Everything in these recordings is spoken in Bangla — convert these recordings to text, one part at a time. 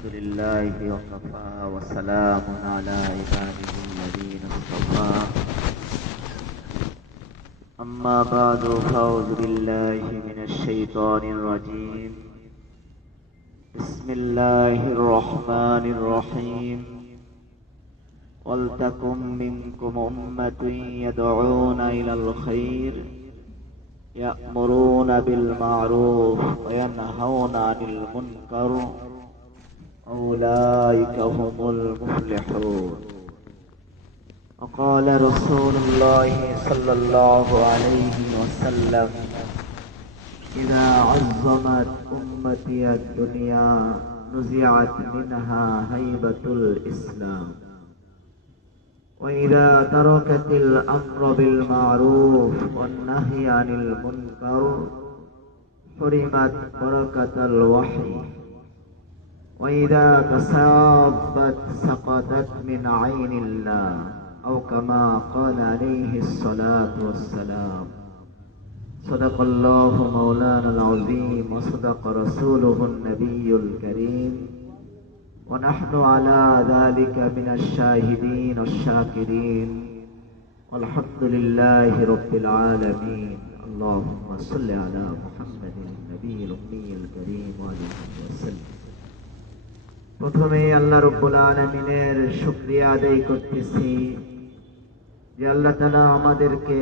الحمد لله وكفى وسلام على عباده الذين اصطفى أما بعد فأعوذ بالله من الشيطان الرجيم بسم الله الرحمن الرحيم ولتكن منكم أمة يدعون إلى الخير يأمرون بالمعروف وينهون عن المنكر أولئك هم المفلحون. وقال رسول الله صلى الله عليه وسلم إذا عظمت أمتي الدنيا نزعت منها هيبة الإسلام وإذا تركت الأمر بالمعروف والنهي عن المنكر حرمت بركة الوحي وإذا تصابت سقطت من عين الله أو كما قال عليه الصلاة والسلام. صدق الله مولانا العظيم وصدق رسوله النبي الكريم ونحن على ذلك من الشاهدين والشاكرين والحمد لله رب العالمين. اللهم صل على محمد النبي الأمي الكريم وعليه وسلم. প্রথমে আল্লাহ রব্বুল আলামিনের শুকরিয়া আদায় করতেছি যে আল্লাহ তাআলা আমাদেরকে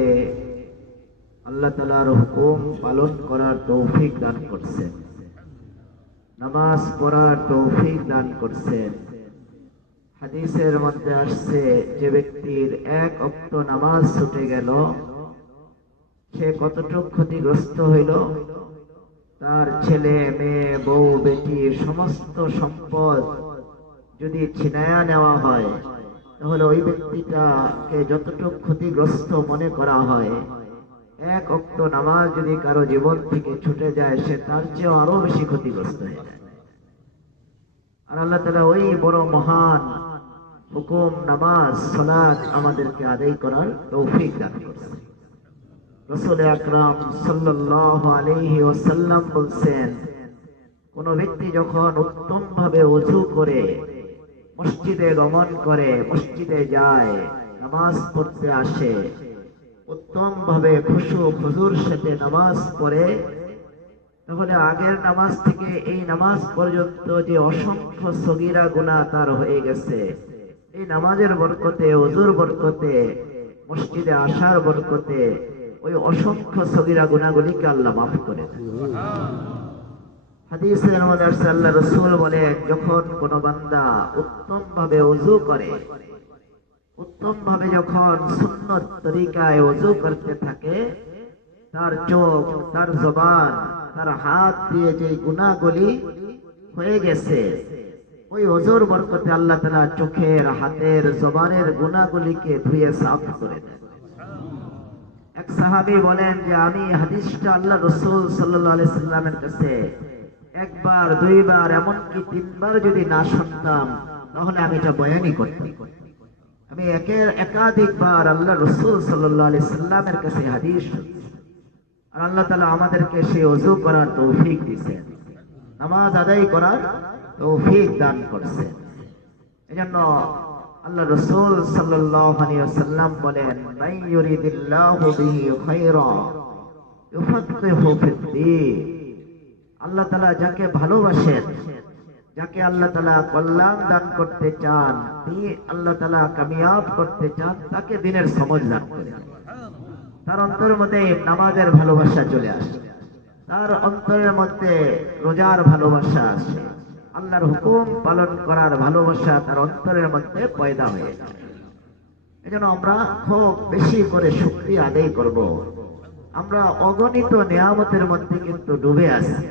আল্লাহ তাআলার হুকুম পালন করার তৌফিক দান করছেন, নামাজ পড়ার তৌফিক দান করছেন। হাদিসের মধ্যে আসছে যে ব্যক্তির এক ওয়াক্ত নামাজ ছুটে গেল সে কতটুকু ক্ষতিগ্রস্ত হইল। তার ছেলে মেয়ে বউ বেটি সমস্ত সম্পদ যদি ছিনায়া নেওয়া হয় তাহলে ওই ব্যক্তিটাকে যতটুকু ক্ষতিগ্রস্ত মনে করা হয়, এক ওয়াক্ত নামাজ যদি কারো জীবন থেকে ছুটে যায় সে তার চেয়ে আরো বেশি ক্ষতিগ্রস্ত হয়ে যায়। আর আল্লাহ তাআলা ওই বড় মহান হুকুম নামাজ সালাত আমাদেরকে আদায় করার তৌফিক দান করেছেন। রাসূল আকরাম সাল্লাল্লাহু আলাইহি ওয়াসাল্লাম বলেন, কোন ব্যক্তি যখন উত্তম ভাবে ওযু করে মসজিদে গমন করে, মসজিদে যায়, নামাজ পড়তে আসে, উত্তম ভাবে খুশু খুজুর সাথে নামাজ পড়ে, তাহলে আগের নামাজ থেকে এই নামাজ পর্যন্ত যে অসংখ্য সগীরা গুনাহ তার হয়ে গেছে, এই নামাজের বরকতে, ওযুর বরকতে, মসজিদে আসার বরকতে ওই অসংখ্য সগীরা গুনাহগুলিকে আল্লাহ মাফ করে দেন। হাদিসের মধ্যে আসছে আল্লাহ রাসূল বলেন, যখন কোন বান্দা উত্তম ভাবে ওযু করে, উত্তম ভাবে যখন সুন্নত তরিকায় ওযু করতে থাকে, তার চোখ, তার জবান, তার হাত দিয়ে যে গুনাহগুলি হয়ে গেছে ওই ওযুর বরকতে আল্লাহ তাআলা চোখের, হাতের, জবানের গুনাহগুলিকে ধুয়ে সাফ করে দেন। এক সাহাবী বলেন যে আমি হাদিসটা আল্লাহ রাসূল সাল্লাল্লাহু আলাইহি সাল্লামের কাছে একবার, দুইবার, এমনকি তিনবার যদি না শুনতাম তাহলে আমি এটা বয়ানই করতাম। আমি একাধিকবার আল্লাহ রাসূল সাল্লাল্লাহু আলাইহি সাল্লামের কাছে হাদিস শুনছি। আর আল্লাহ তাআলা আমাদেরকে সেই ওযু করার তৌফিক দিয়েছেন, নামাজ আদায় করার তৌফিক দান করেছেন। এজন্য আল্লাহ রাসূল সাল্লাল্লাহু আলাইহি ওয়াসাল্লাম বলেন, মান ইউরিদিল্লাহু বিহি খায়রা ইউফাক্কিহু ফিদ্দীন। আল্লাহ তাআলা যাকে ভালোবাসেন, যাকে আল্লাহ তাআলা কল্যাণ দান করতে চান, আল্লাহ তাআলা কামিয়াব করতে চান, তাকে দ্বীনের সমঝ দান করেন। তার অন্তরের মধ্যে নামাজের ভালোবাসা চলে আসে, তার অন্তরের মধ্যে রোজার ভালোবাসা আসে, আল্লাহর হুকুম পালন করার ভালোবাসা তার অন্তরের মধ্যে পয়দা হয়ে যায়। এজন্য আমরা খুব বেশি করে শুকরিয়া আদায় করব। আমরা অগণিত নিয়ামতের মধ্যে কিন্তু ডুবে আছি।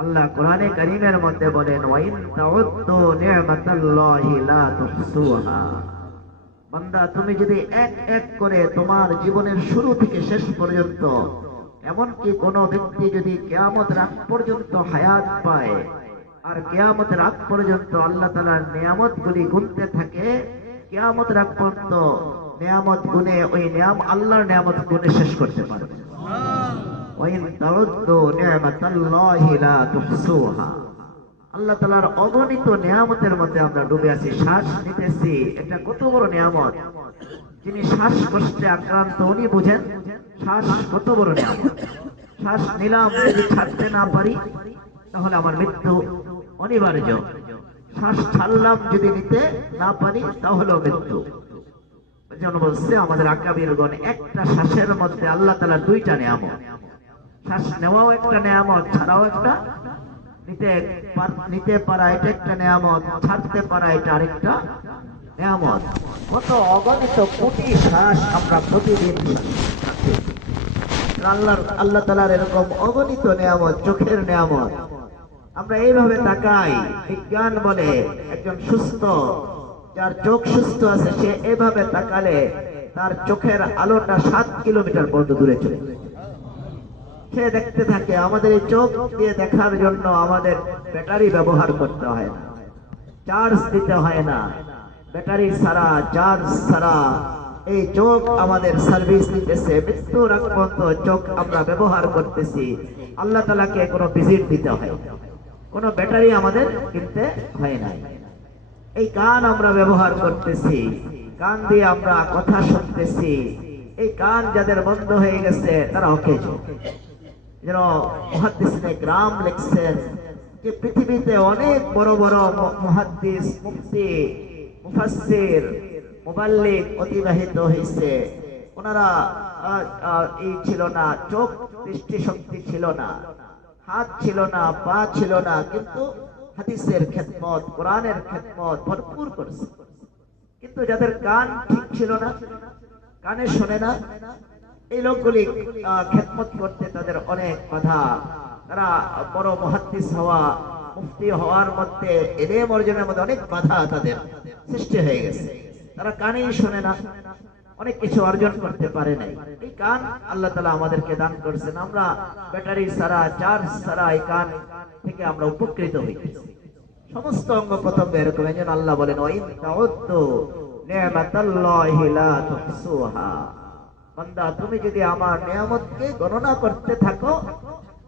আল্লাহ কোরআনে কারীমের মধ্যে বলেন, ওয়াইন তাউদ্দু নি'মাতাল্লাহি লা তুহসুহা। বান্দা, তুমি যদি এক এক করে তোমার জীবনের শুরু থেকে শেষ পর্যন্ত, এমনকি কোন ব্যক্তি যদি কিয়ামতের আগ পর্যন্ত হায়াত পায় আর কিয়ামতের আগ পর্যন্ত আল্লাহ তাআলার নিয়ামতগুলি গুনতে থাকে, কিয়ামতের আগ পর্যন্ত নিয়ামত গুনে ওই আল্লাহর নিয়ামত গুনে শেষ করতে পারবে। ওয়াইন তাউদ্দু নি'মাতাল্লাহি লা তুহসুহা। আল্লাহ তাআলার অগণিত নিয়ামতের মধ্যে আমরা ডুবে আছি। শ্বাস নিতেছি, এটা কত বড় নিয়ামত। যিনি শ্বাসকষ্টে আক্রান্ত উনি বুঝেন শ্বাস কত বড় নিয়ামত। শ্বাস নিলাম, যদি ছাড়তে না পারি তাহলে আমার মৃত্যু অনিবার্য। শ্বাস ছাড়লাম, যদি নিতে না পারি তাহলেও মৃত্যু। যেমন বলছে আমাদের আকাবিরগণ, একটা শ্বাসের মধ্যে আল্লাহ তাআলার দুইটা নিয়ামত। শ্বাস নেওয়াও একটা নিয়ামত, ছাড়াও একটা। নিতে পারা এটা একটা নিয়ামত, ছাড়তে পারা এটা আরেকটা নিয়ামত। কত অগণিত কোটি শ্বাস আমরা প্রতিদিন আল্লাহ তাআলার এরকম অগণিত নিয়ামত, চোখের নিয়ামত। আমরা এইভাবে তাকাই, বিজ্ঞান বলে একজন সুস্থ, যার চোখ সুস্থ আছে, সে এভাবে তাকালে তার চোখের আলোটা 7 কিলোমিটার পর্যন্ত দূরে চলে যায়। সে দেখতে থাকে। আমাদের এই চোখ দিয়ে দেখার জন্য আমাদের ব্যাটারি ব্যবহার করতে হয় না, চার্জ দিতে হয় না। ব্যাটারি ছাড়া, চার্জ ছাড়া এই চোখ আমাদের সার্ভিস দিতেছে। মৃত্যুর আগ পর্যন্ত চোখ আমরা ব্যবহার করতেছি। আল্লাহ তাআলাকে কোনো ভিজিট দিতে হয়, কোনো ব্যাটারি আমাদের কিনতে হয় না। এই কান আমরা ব্যবহার করতেছি, কান দিয়ে আমরা কথা শুনতেছি। এই কান যাদের বন্ধ হয়ে গেছে তারা অকেজ। যেন মুহাদ্দিসিনে কিরাম লিখছেন যে পৃথিবীতে অনেক বড় বড় মুহাদ্দিস, মুফতি, মুফাসসির, মুবাল্লিগ অতিবাহিত হয়েছে। ওনারা এই ছিল না, চোখ দৃষ্টি শক্তি ছিল না, হাত ছিল না, পা ছিল না, কিন্তু হাদিসের খেদমত, কোরআনের খেদমত ভরপুর করেছে। কিন্তু যাদের কান ঠিক ছিল না, কানে শোনে না, এই লোকগুলি খেদমত করতে তাদের অনেক বাধা। তারা বড় মুহাদ্দিস হওয়া, মুফতি হওয়ার মধ্যে, ইলম অর্জনের মধ্যে অনেক বাধা তাদের সৃষ্টি হয়ে গেছে। তারা কানেই শোনে না, অনেক কিছু অর্জন করতে পারে নাই। এই কান আল্লাহ তাআলা আমাদেরকে দান করেছেন। আমরা ব্যাটারি ছাড়া, চার্জ ছাড়া এই কান থেকে আমরা উপকৃত হইতেছি। সমস্ত অঙ্গ প্রত্যঙ্গ এরকম। যেন আল্লাহ বলেন, ওয়া ইন তাউদ্দু নি'মাতাল্লাহি লা তুহসুহা। বান্দা, তুমি যদি আমার নিয়ামতকে গণনা করতে থাকো,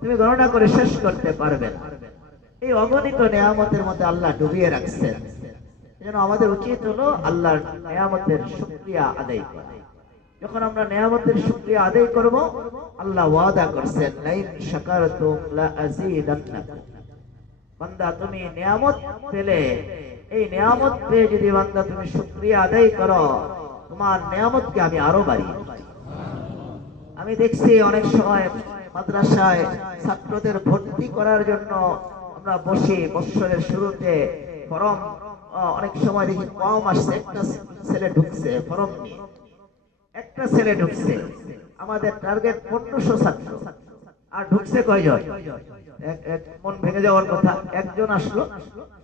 তুমি গণনা করে শেষ করতে পারবে না। এই অগণিত নিয়ামতের মধ্যে আল্লাহ ডুবিয়ে রাখছেন। যেন আমাদের উচিত হলো আল্লাহর নিয়ামতের শুকরিয়া আদায় করা। যখন আমরা নিয়ামতের শুকরিয়া আদায় করব, আল্লাহ ওয়াদা করেছেন, লাইন শাকারতুম লা আযীদান্নাকুম। বান্দা, তুমি নিয়ামত পেলে, এই নিয়ামত পেয়ে যদি বান্দা তুমি শুকরিয়া আদায় করো, তোমার নিয়ামতকে আমি আরো বাড়িয়ে দেব। আমি দেখছি অনেক সময় মাদ্রাসায় ছাত্রদের ভর্তি করার জন্য আমরা বসি, বছরের শুরুতে ফরম অনেক সময় দেখি কম আসছে, একটা ছেলে ঢুকছে ফরম নিয়ে, একটা ছেলে ঢুকছে। আমাদের টার্গেট 1500 ছাত্র, আর ঢুকছে কয়জন? মন ভেঙে যাওয়ার কথা। একজন আসলো,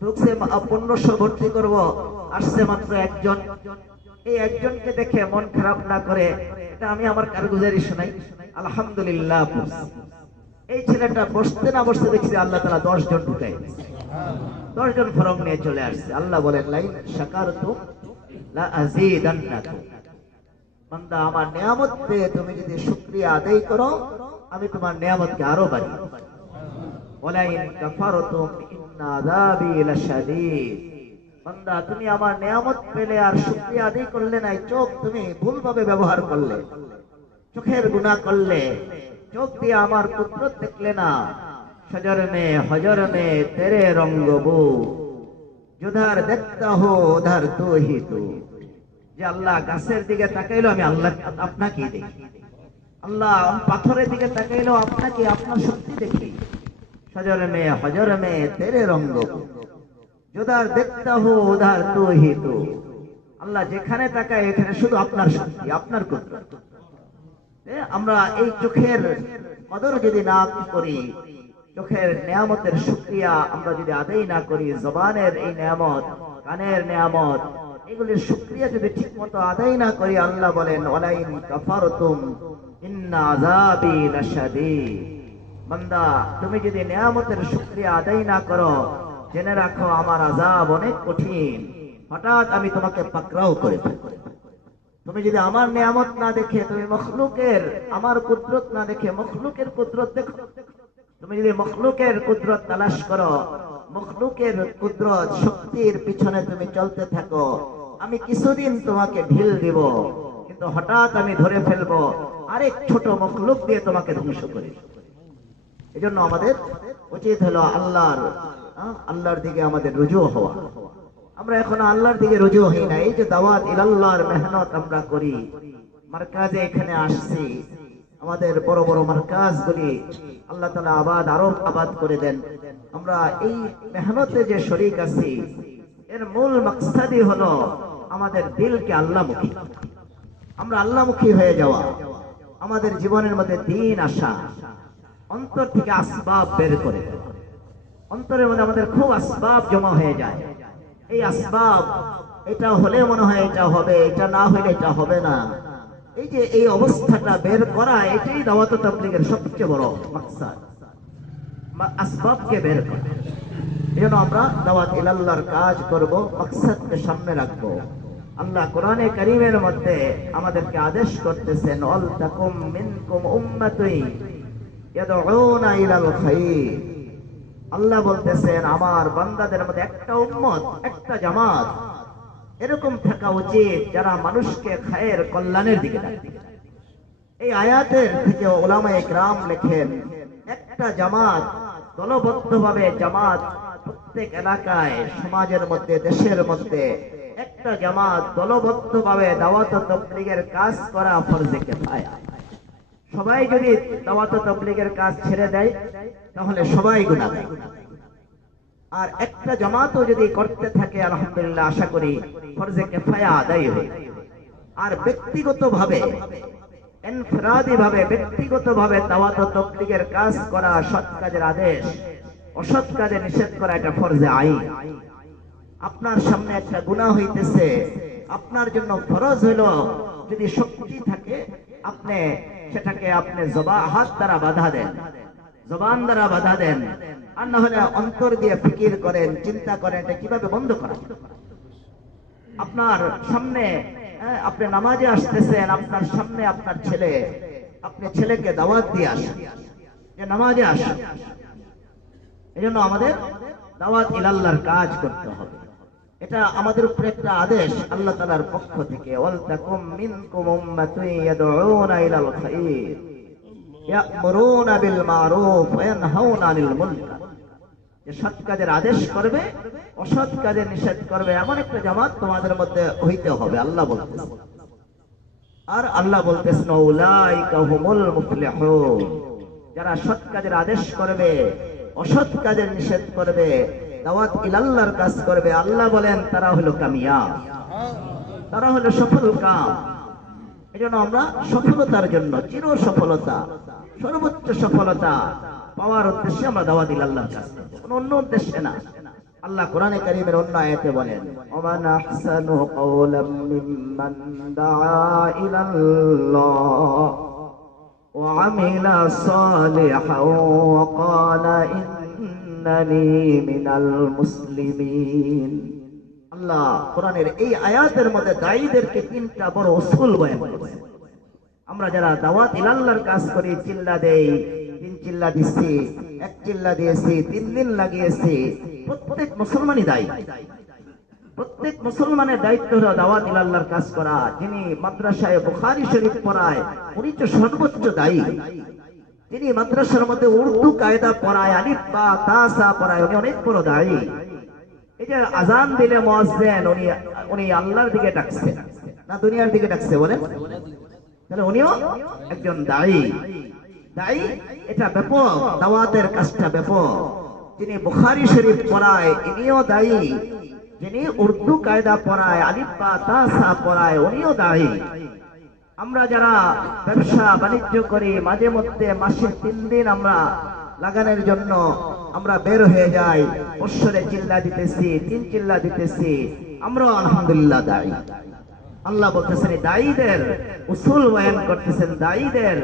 ঢুকছে। 1500 ভর্তি করব, আসছে মাত্র একজন। এই একজনকে দেখে মন খারাপ না করে, এটা আমি আমার কারগুজারি শোনাই, আলহামদুলিল্লাহ। এই ছেলেটা বসতে না বসতে দেখছি আল্লাহ তাআলা 10 জন ঢুকাই, 10 জন ফরম নিয়ে চলে আসছে। আল্লাহ বলেন, লাইন শাকারতুম লা আযীদান্নাকুম। বান্দা, আমার নিয়ামত পেয়ে তুমি যদি শুকরিয়া আদায় করো, আমি তোমার নিয়ামতকে আরো বাড়িয়ে দেব। ওয়ালাইন কাফারতুম ইন্না আযাবি লাশাদীদ। বান্দা, তুমি আমার নিয়ামত পেলে আর শুকরিয়া আদায় করলে না, চোখ তুমি ভুলভাবে ব্যবহার করলে, চোখের গুনাহ করলে, চোখ দিয়ে আমার কুদরত দেখলে না। শজর মে হজর মে তেরে রঙ্গ বো, যুধার দেখতা হো উধার তু হি তু। যে আল্লাহ গাছের দিকে তাকাইলো, আমি আল্লাহ আপনাকেই দেখি। আল্লাহ পাথরের দিকে তাকাইলো, আপনাকে, আপনার শক্তি দেখি। শজর মে হজর মে তেরে রঙ্গ বো, যুধার দেখতা হো উধার তু হি তু। আল্লাহ যেখানে তাকায় এখানে শুধু আপনার শক্তি, আপনার কুদরত। আমরা এই চোখের কদর যদি না করি, চোখের নিয়ামতের শুকরিয়া আমরা যদি আদায় না করি, জবানের এই নিয়ামত, কানের নিয়ামত, এগুলির শুকরিয়া যদি ঠিক মতো আদায় না করি, আল্লাহ বলেন, ওয়ালাইন কাফারতুম ইন্না আযাবি লাশাদীদ। বান্দা, তুমি যদি নিয়ামতের শুকরিয়া আদায় না করো, জেনে রাখো আমার আযাব অনেক কঠিন। হঠাৎ আমি তোমাকে পাকড়াও করে ফেলব। তুমি যদি আমার নিয়ামত না দেখে, তুমি মখলুকের, আমার কুদরত না দেখে মখলুকের কুদরত দেখো, তুমি যদি মখলুকের কুদরত তালাশ করো, মখলুকের কুদরত শক্তির পিছনে তুমি চলতে থাকো, আমি কিছুদিন তোমাকে ঢিল দিব, কিন্তু হঠাৎ আমি ধরে ফেলবো, আরেক ছোট মখলুক দিয়ে তোমাকে ধ্বংস করি। এজন্য আমাদের উচিত হলো আল্লাহর দিকে আমাদের রুজু হওয়া। আমরা এখন আল্লাহর দিকে রুজু হই না। এই যে দাওয়াত ইলাল্লাহর মেহনত আমরা করি, মার্কাজে এখানে আসছি, আমাদের বড় বড় মার্কাজগুলি আল্লাহ তাআলা আরো আবাদ করে দেন। আমরা এই মেহনতে যে শরীক আছি, এর মূল মাকসাদই হলো আমাদের দিলকে আল্লাহমুখী, আমরা আল্লাহমুখী হয়ে যাওয়া, আমাদের জীবনের মধ্যে দ্বীন আসা, অন্তর থেকে আসবাব বের করে দেওয়া। অন্তরের মধ্যে আমাদের খুব আসবাব জমা হয়ে যায়। এই আসবাব, এটা হলে মনে হয় এটা হবে, এটা না হলে এটা হবে না। এই যে এই অবস্থাটা বের করা, এটাই দাওয়াত ও তাবলীগের সবচেয়ে বড় মাকসাদ, আসবাবকে বের করা। এজন্য আমরা দাওয়াত ইলাল্লাহর কাজ করব, মাকসাদকে সামনে রাখবো। আল্লাহ কোরআনে কারীমের মধ্যে আমাদেরকে আদেশ করতেছেন, ওয়াল তাকুম মিনকুম উম্মাতুন ইয়াদউনা ইলাল খায়র। আল্লাহ বলতেছেন আমার বান্দাদের মধ্যে একটা উম্মত, একটা জামাত এরকম থাকা উচিত যারা মানুষকে খায়ের কল্যাণের দিকে ডাকে। এই আয়াতের থেকে উলামায়ে কেরাম লেখেন, একটা জামাত দলবদ্ধভাবে, জামাত প্রত্যেক এলাকায়, সমাজের মধ্যে, দেশের মধ্যে একটা জামাত দলবদ্ধভাবে দাওয়াত ও তাবলীগের কাজ করা ফরজে কিফায়া। সবাই যদি দাওয়াত ও তাবলীগের কাজ ছেড়ে দেয় তাহলে সবাই গুনাহগার। আর একটা জামাতও যদি করতে থাকে, আলহামদুলিল্লাহ, আশা করি ফরজে কিফায়া আদায় হবে। আর ব্যক্তিগতভাবে, ইনফিরাদিভাবে, ব্যক্তিগতভাবে দাওয়াত ও তাবলীগের কাজ করা, সৎ কাজের আদেশ, অসৎ কাজে নিষেধ করা, এটা ফরজে আইন। আপনার সামনে একটা গুনাহ হইতেছে, আপনার জন্য ফরজ হলো যদি শক্তি থাকে আপনি সেটাকে হাত দ্বারা বাধা দেন, জবান দ্বারা বাধা দেন, আর না হলে অন্তর দিয়ে ফিকির করেন, চিন্তা করেন এটা কিভাবে বন্ধ করা। আপনার সামনে আপনি নামাজে আসতেছেন, আপনার সামনে আপনার ছেলে, আপনি ছেলেকে দাওয়াত দিয়ে আসেন যে নামাজে আসেন। এজন্য আমাদের দাওয়াত ইলাল্লাহর কাজ করতে হবে। এটা আমাদের উপরে একটা আদেশ আল্লাহ তাআলার পক্ষ থেকে, ওয়াল তাকুম মিনকুম উম্মাতুন ইয়াদউনা ইলাল খায়র ইয়া'মুরুনা বিল মারুফ ওয়া ইয়ানহাউনা আনিল মুনকার। যে সৎ কাজের আদেশ করবে, অসৎ কাজের নিষেধ করবে, এমন একটা জামাত তোমাদের মধ্যে হইতে হবে, আল্লাহ বলতেছেন। আর আল্লাহ বলতেছেন, উলাইকা হুমুল মুফলিহুন। যারা সৎ কাজের আদেশ করবে, অসৎ কাজের নিষেধ করবে, দাওয়াত ইলাল্লাহর কাজ করবে, আল্লাহ বলেন তারা হলো কামিয়াব, তারা হলো সফল কাম। এজন্য আমরা সফলতার জন্য, চির সফলতা, সর্বোচ্চ সফলতা পাওয়ার উদ্দেশ্যে আমরা দাওয়াত ইলাল্লাহর কাজ করব, কোনো অন্য উদ্দেশ্যে না। আল্লাহ কোরআনে কারীমের অন্য আয়াতে বলেন, ওমান আহসানু কাওলাম মিম্মান দাআ ইলাল্লাহ ওয়া আমিলা সালিহান ওয়া ক্বালা ইন্নানি মিনাল মুসলিমিন। আল্লাহ কোরআনের এই আয়াতের মধ্যে দায়ীদেরকে তিনটা বড় উসুল বয়ান করেছেন। আমরা যারা দাওয়াত ইলাল্লাহর কাজ করি, চিল্লা দেই, 3 চিল্লা দিচ্ছি, 1 চিল্লা দিয়েছি, 3 দিন লাগিয়েছি, প্রত্যেক মুসলমানই দায়ী। প্রত্যেক মুসলমানের দায়িত্ব হলো দাওয়াত ইলাল্লাহর কাজ করা। যিনি মাদ্রাসায় বুখারী শরীফ পড়ায় উনি তো সর্বোচ্চ দায়ী। যিনি মাদ্রাসার মধ্যে উর্দু কায়দা পড়ায়, আলিফ বা তা সা পড়ায়, উনি অনেক বড় দায়ী। এই যে আজান দিলে মুয়াজ্জিন, উনি আল্লাহর দিকে ডাকছে না দুনিয়ার দিকে ডাকছে বলেন? তাহলে উনিও একজন দায়ী। দায়ী এটা ব্যাপক, দাওয়াতের কাজটা ব্যাপক। যিনি বুখারী শরীফ পড়ায় ইনিও দায়ী, যিনি উর্দু কায়দা পড়ায়, আলিফ বা তা সা পড়ায়, উনিও দায়ী। আমরা যারা ব্যবসা বাণিজ্য করি, মাঝে মধ্যে মাসে 3 দিন আমরা লাগানোর জন্য আমরা বের হয়ে যাই, বৎসরে চিল্লা দিতেছি, 3 চিল্লা দিতেছি, আমরা আলহামদুলিল্লাহ দায়ী। আল্লাহ বলতেছেন দায়ীদের উসুল বয়ান করতেছেন, দায়ীদের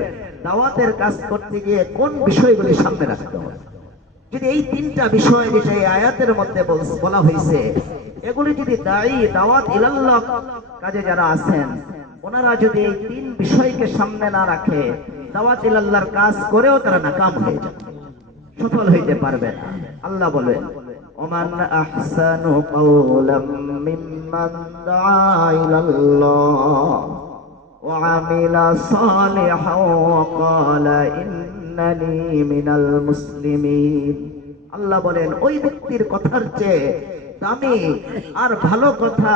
দাওয়াতের কাজ করতে গিয়ে কোন বিষয়গুলি সামনে রাখতে হবে। যদি এই 3টা বিষয় যেটা এই আয়াতের মধ্যে বলা হয়েছে, এগুলি যদি দায়ী, দাওয়াত ইলাল্লাহ কাজে যারা আছেন, ওনারা যদি এই 3 বিষয়কে সামনে না রাখে, দাওয়াত ইলাল্লাহর কাজ করেও তারা নাকাম হয়ে যাবে, সফল হইতে পারবে না। আল্লাহ বলেন, ومن أحسن قولا ممن دعا إلى الله وعمل صالحا وقال إنني من المسلمين আল্লাহ বলেন ওই ব্যক্তির কথার চেয়ে দামি আর ভালো কথা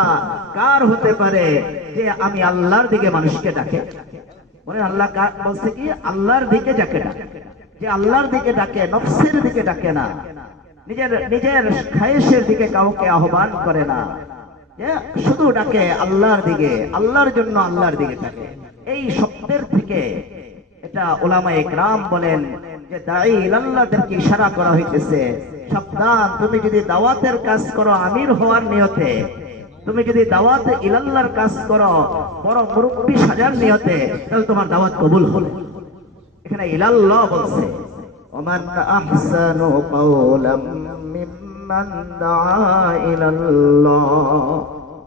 কার হতে পারে যে আমি আল্লাহর দিকে মানুষকে ডাকে। বলেন আল্লাহ বলছে কি আল্লাহর দিকে যাকে ডাকে, যে আল্লাহর দিকে ডাকে, নফসের দিকে ডাকে না, নিজের খায়েশের দিকে কাউকে আহ্বান করে না, যে শুধু ডাকে আল্লাহর দিকে, আল্লাহর জন্য আল্লাহর দিকে ডাকে। এই শব্দের থেকে এটা উলামায়ে কেরাম বলেন যে দাঈ ইলাল্লাহদেরকে ইশারা করা হইতেছে, সাবধান, তুমি যদি দাওয়াতের কাজ করো আমির হওয়ার নিয়তে, তুমি যদি দাওয়াত ইলাল্লাহর কাজ করো বড় মুরব্বি সাজার নিয়তে, তাহলে তোমার দাওয়াত কবুল হবে। এখানে ইলাল্লাহ বলছে ওমান আহসানু কাওলাম মিম্মান দাআ ইলাল্লাহ।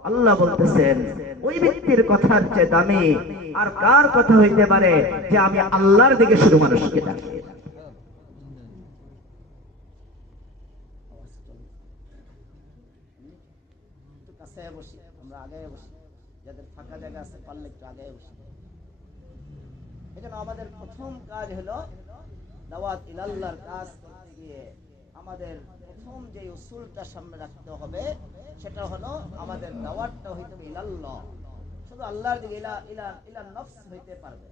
আল্লাহ বলতেছেন ওই ব্যক্তির কথার চেয়ে দামি আর কার কথা হইতে পারে যে আমি আল্লাহর দিকে শুধু মানুষকে ডাকি। আমরা আগে বসি, যাদের ফাঁকা জায়গা আছে পারলে একটু আগে বসি। এজন্য আমাদের প্রথম কাজ হলো দাওয়াত ইলাল্লাহর কাজ করতে গিয়ে আমাদের প্রথম যে উসুলটা সামনে রাখতে হবে সেটা হলো আমাদের দাওয়াতটা হইতে হবে ইলাল্লাহ, শুধু আল্লাহর দিকে। ইলা নফস হইতে পারবে।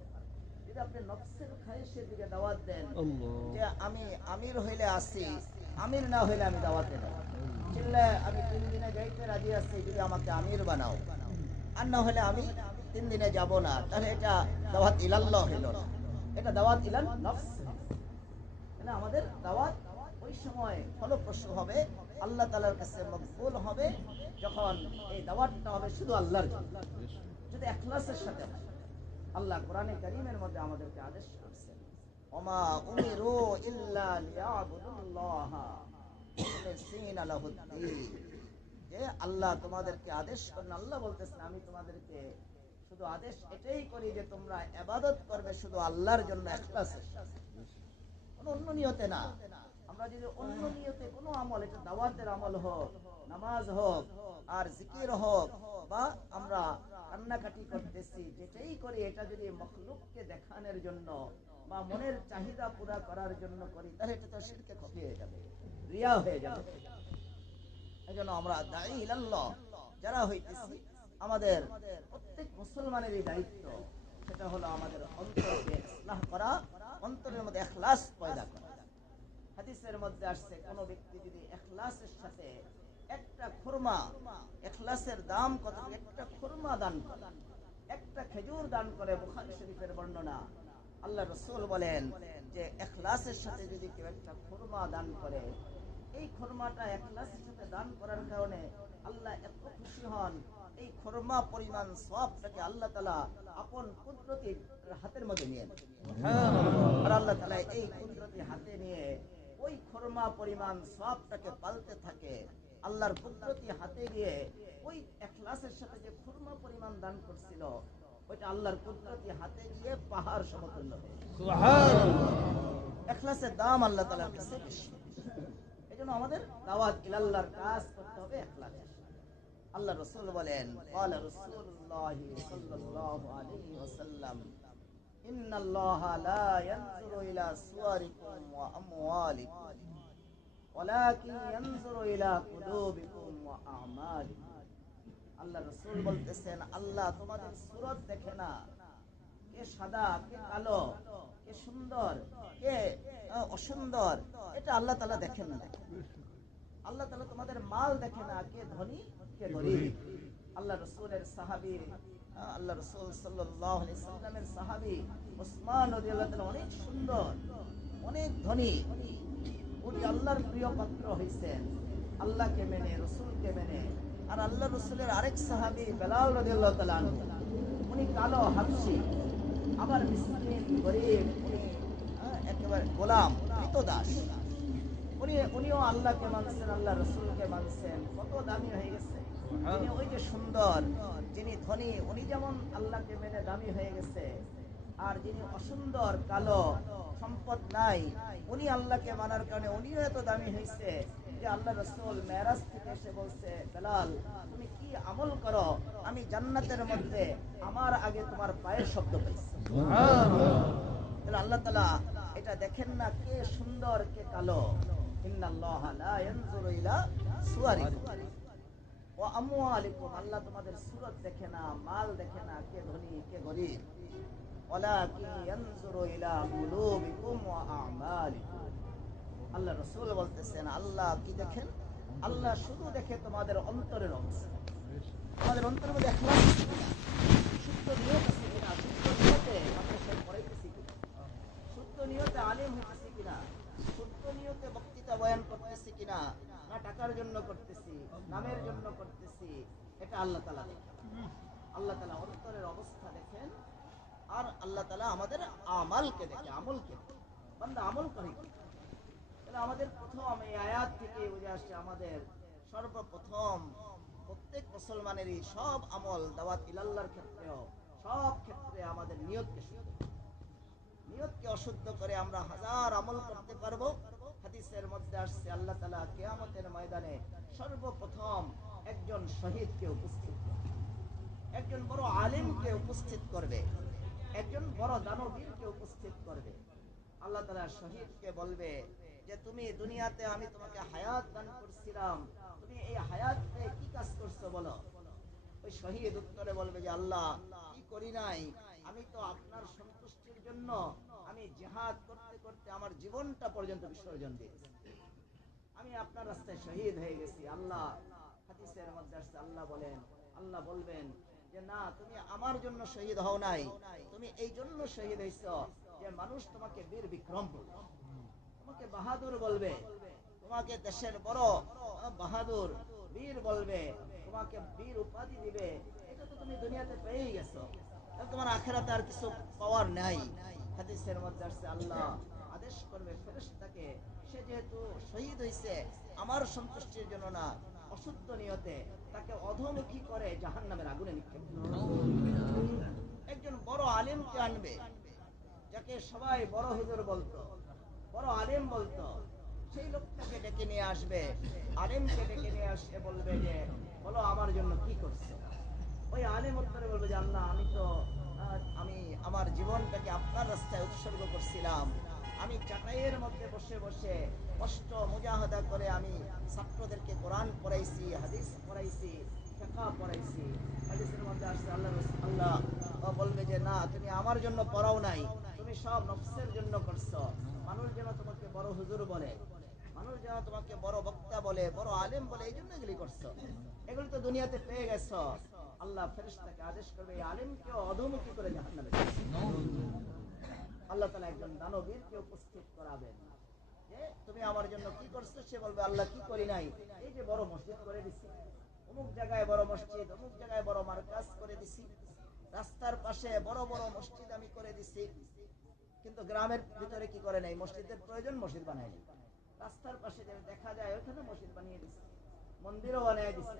যদি আপনি নফসের খায়েশের দিকে দাওয়াত দেন যে আমি আমির হইলে আসি, আমির না হইলে আমি দাওয়াতে না, চিল্লে আমি 3 দিনে যাইতে রাজি আছি, যদি আমাকে আমির বানাও, আর না হলে আমি 3 দিনে যাব না, তাহলে এটা দাওয়াত ইলাল্লাহ হইল না, এটা দাওয়াত ইলান নফস। মানে আমাদের দাওয়াত ওই সময় ফলপ্রসূ হবে, আল্লাহ তাআলার কাছে মকবুল হবে যখন এই দাওয়াতটা হবে শুধু আল্লাহর জন্য, যদি ইখলাসের সাথে হয়। আল্লাহ কোরআনে কারীমের মধ্যে আমাদেরকে আদেশ করেছেন ওমা উমিরু ইল্লা লিয়াবুদুল্লাহা মুখলিসিনা লাহুদ্দীন, যে আল্লাহ তোমাদেরকে আদেশ করেন, আল্লাহ বলতেছেন আমি তোমাদেরকে শুধু আদেশ এটাই করি যে তোমরা ইবাদত করবে শুধু আল্লাহর জন্য ইখলাসের সাথে, কোনো অন্য নিয়তে না। আমরা যদি অন্য নিয়তে কোনো আমল, এটা দাওয়াতের আমল হোক, নামাজ হোক, আর জিকির হোক, বা আমরা কান্নাকাটি করতেছি, যেটাই করি এটা যদি মখলুককে দেখানোর জন্য বা মনের চাহিদা পুরা করার জন্য করি, তাহলে এটা তো শিরকে খফি হয়ে যাবে, রিয়া হয়ে যাবে। এজন্য আমরা দাঈ ইলাল্লাহ যারা হইতেছি, আমাদের প্রত্যেক মুসলমানেরই দায়িত্ব সেটা হলো আমাদের অন্তরকে ইসলাহ করা, অন্তরের মধ্যে ইখলাস পয়দা করা। হাদিসের মধ্যে আসছে কোন ব্যক্তি যদি ইখলাসের সাথে একটা খুরমা, ইখলাসের দাম কত, একটা খুরমা দান করে, একটা খেজুর দান করে, বুখারী শরীফের বর্ণনা। আল্লাহ রাসূল বলেন যে ইখলাসের সাথে যদি কেউ একটা খুরমা দান করে, এই খুরমাটা ইখলাসের সাথে দান করার কারণে আল্লাহ এত খুশি হন, এই খুরমা পরিমাণ সওয়াবটাকে আল্লাহ তাআলা আপন কুদরতি হাতের মধ্যে নিয়ে নেন। সুবহানাল্লাহ। আর আল্লাহ তাআলা এই কুদরতি হাতে নিয়ে ওই খুরমা পরিমাণ সওয়াবটাকে পালতে থাকে। আল্লাহর কুদরতি হাতে দিয়ে ওই ইখলাসের সাথে যে খুরমা পরিমাণ দান করছিল, ওইটা আল্লাহর কুদরতি হাতে গিয়ে পাহাড় সমতুল্য হয়ে যায়। সুবহানাল্লাহ। ইখলাসের দাম আল্লাহ তাআলার কাছে বেশি। এজন্য আমাদের দাওয়াত ইলাল্লাহর কাজ করতে হবে ইখলাসে। আল্লাহ রাসূল বলেন, ক্বালা রাসূলুল্লাহি সাল্লাল্লাহু আলাইহি ওয়াসাল্লাম, ইন্নাল্লাহা লা ইয়ানজুরু ইলা সুওয়ারিকুম ওয়া আমওয়ালিকুম ওয়ালাকিন ইয়ানজুরু ইলা কুলুবিকুম ওয়া আমালিকুম। আল্লাহ রাসূল বলতেছেন, আল্লাহ তোমাদের সূরত দেখে না, কে সাদা, কে কালো, কে সুন্দর, কে অসুন্দর, এটা আল্লাহ তাআলা দেখেন না। আল্লাহ তাআলা তোমাদের মাল দেখে না, কে ধনী কে গরীব। আল্লাহ রাসূলের সাহাবী, আল্লাহ রাসূল সাল্লাল্লাহু আলাইহি সাল্লামের সাহাবী উসমান রাদিয়াল্লাহু তাআলা অনেক সুন্দর, অনেক ধনী, উনি আল্লাহর প্রিয় পাত্র হইছেন, আল্লাহকে মেনে, রাসূলকে মেনে। আর আল্লাহ রাসূলের আরেক সাহাবী বেলাল রাদিয়াল্লাহু তাআলা আনহু, উনি কালো হাবশী, আবার মিসকিন গরীব, উনি একেবারে গোলাম, কৃতদাস। উনিও আল্লাহকে মানছেন, আল্লাহ রাসূলকে মানছেন, কত দামি হয়ে গেছে। যিনি ওই যে সুন্দর, যিনি ধনী, উনি যেমন আল্লাহকে মেনে দামি হয়ে গেছে, আর যিনি অসুন্দর, কালো, সম্পদ নাই, উনি আল্লাহকে মানার কারণে উনিও এত দামি হয়েছে। যে আল্লাহ রাসূল মেরাজ থেকে এসে বলছে, বেলাল তুমি কি আমল করো, আমি জান্নাতের মধ্যে আমার আগে তোমার পায়ের শব্দ পাইছি। তাহলে আল্লাহ তাআলা এটা দেখেন না কে সুন্দর কে কালো। ইন্নাল্লাহা লা ইয়ানজুরু ইলা সুওয়ারিকুম ওয়া আমওয়ালিকুম, আল্লাহ তোমাদের সুরত দেখে না, মাল দেখে না, কে ধনী কে গরীব। ওয়ালাকিন ইয়ানজুরু ইলা কুলুবিকুম ওয়া আ'মালিকুম। আল্লাহ রাসূল বলতেছেন আল্লাহ কি দেখেন? আল্লাহ শুধু দেখে তোমাদের অন্তরের অবস্থা। তোমাদের অন্তরের মধ্যে ইখলাস আছে কিনা, শুদ্ধ নিয়ত আছে কিনা, শুদ্ধ নিয়তে মাদ্রাসায় পড়াইতেছি কিনা, শুদ্ধ নিয়তে আলেম হইতেছি কিনা, শুদ্ধ নিয়তে বক্তৃতা বয়ান করতেছি কিনা, না টাকার জন্য করতেছি, নামের জন্য করতেছি, এটা আল্লাহ তাআলা দেখেন। আল্লাহ তাআলা অন্তরের অবস্থা দেখেন, আর আল্লাহ তাআলা আমাদের আমালকে দেখে, আমলকে দেখে। বান্দা আমল করে কি? তাহলে আমাদের প্রথম এই আয়াত থেকে বুঝে আসছে আমাদের সর্বপ্রথম প্রত্যেক মুসলমানেরই সব আমল দাওয়াত ইলাল্লাহর ক্ষেত্রেও সব ক্ষেত্রে আমাদের নিয়তকে শুদ্ধ, নিয়তকে অশুদ্ধ করে আমরা হাজার আমল করতে পারবো। হাদিসের মধ্যে আসছে আল্লাহ তাআলা কিয়ামতের ময়দানে সর্বপ্রথম একজন শহীদকে উপস্থিত করবে, একজন বড় আলেমকে উপস্থিত করবে, একজন বড় দানবীরকে উপস্থিত করবে। আল্লাহ তাআলা শহীদকে বলবে যে তুমি দুনিয়াতে আমি তোমাকে হায়াত দান করছিলাম, তুমি এই হায়াতে কি কাজ করছো বলো। ওই শহীদ উত্তরে বলবে যে আল্লাহ কি করি নাই, আমি তো আপনার সন্তুষ্টির জন্য আমি জিহাদ করতে করতে আমার জীবনটা পর্যন্ত বিসর্জন দিয়েছি, আমি আপনার রাস্তায় শহীদ হয়ে গেছি। আল্লাহ হাদিসের মধ্যে আসছে আল্লাহ বলেন, আল্লাহ বলবেন যে না তুমি আমার জন্য শহীদ হও নাই, তুমি এই জন্য শহীদ হইছো যে মানুষ তোমাকে বীর বিক্রম বলবে, তোমাকে বাহাদুর বলবে, তোমাকে দেশের বড় বাহাদুর বীর বলবে, তোমাকে বীর উপাধি দিবে। এটা তো তুমি দুনিয়াতে পেয়েই গেছো, তাহলে তোমার আখিরাতে আর কিছু পাওয়ার নাই। হাদিসের মধ্যে আসছে আল্লাহ আদেশ করবে ফেরেশতাকে, সে যেহেতু শহীদ হইছে আমার সন্তুষ্টির জন্য না, অশুদ্ধ নিয়তে, তাকে অধমুখী করে জাহান্নামের আগুনে নিক্ষেপ করবে। একজন বড় আলেমকে আনবে, যাকে সবাই বড় হুজুর বলতো, বড় আলেম বলতো, সেই লোকটাকে ডেকে নিয়ে আসবে। আলেমকে ডেকে নিয়ে আসে বলবে যে বলো আমার জন্য কি করছো। ওই আলেম উত্তরে বলবে যে আল্লাহ আমি আমার জীবনটাকে আপনার রাস্তায় উৎসর্গ করছিলাম, আমি চাটাইয়ের মধ্যে বসে বসে কষ্ট মুজাহাদা করে আমি ছাত্রদেরকে কোরআন পড়াইছি, হাদিস পড়াইছি, ফিকহ পড়াইছি। হাদিসের মধ্যে আসছে আল্লাহ বলবে যে না তুমি আমার জন্য পড়াও নাই, তুমি সব নফসের জন্য করছো। মানুষ যেন তোমাকে বড় হুজুর বলে, মানুষ যেন তোমাকে বড় বক্তা বলে, বড় আলেম বলে, এই জন্য এগুলি করছো, এগুলি তো দুনিয়াতে পেয়ে গেছো। আল্লাহ ফেরেশতাকে আদেশ করবে এই আলেমকে অধমুখী করে জাহান্নামে আল্লাহ তাআলা একজন দানবীরকে উপস্থিত করাবেন যে তুমি আমার জন্য কি করছো। সে বলবে আল্লাহ কি করি নাই, এই যে বড় মসজিদ করে দিছি, অমুক জায়গায় বড় মসজিদ, অমুক জায়গায় বড় মার্কাজ করে দিছি, রাস্তার পাশে বড় বড় মসজিদ আমি করে দিছি, কিন্তু গ্রামের ভিতরে কি করে নাই, মসজিদের প্রয়োজন মসজিদ বানাই নাই, রাস্তার পাশে যে দেখা যায় ওখানে মসজিদ বানিয়ে দিছি, মন্দিরও বানিয়ে দিছি।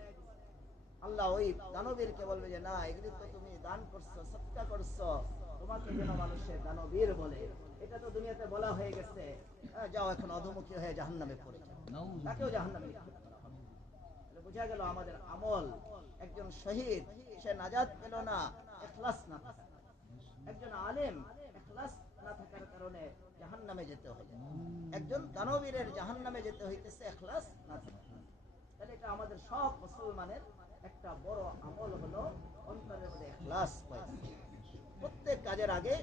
আল্লাহ ওই দানবীরকে বলবে যে না এগুলি তো তুমি দান করছো, সদকা করছো, তোমাকে যেন মানুষের দানবীর বলে, এটা তো দুনিয়াতে বলা হয়ে গেছে, যাও এখন অধমুখী হয়ে জাহান্নামে পড়ে যাও, তাকেও জাহান্নামে নিক্ষেপ করা হবে। তাহলে বোঝা গেল আমাদের আমল, একজন শহীদ সে নাজাত পেল না ইখলাস না থাকার, একজন আলেম ইখলাস না থাকার কারণে জাহান্নামে যেতে হবে, একজন দানবীরের জাহান্নামে যেতে হইতেছে ইখলাস না থাকার। তাহলে এটা আমাদের সব মুসলমানের একটা বড় আমল হলো অন্তরের মধ্যে ইখলাস পয়দা। প্রত্যেক কাজের আগে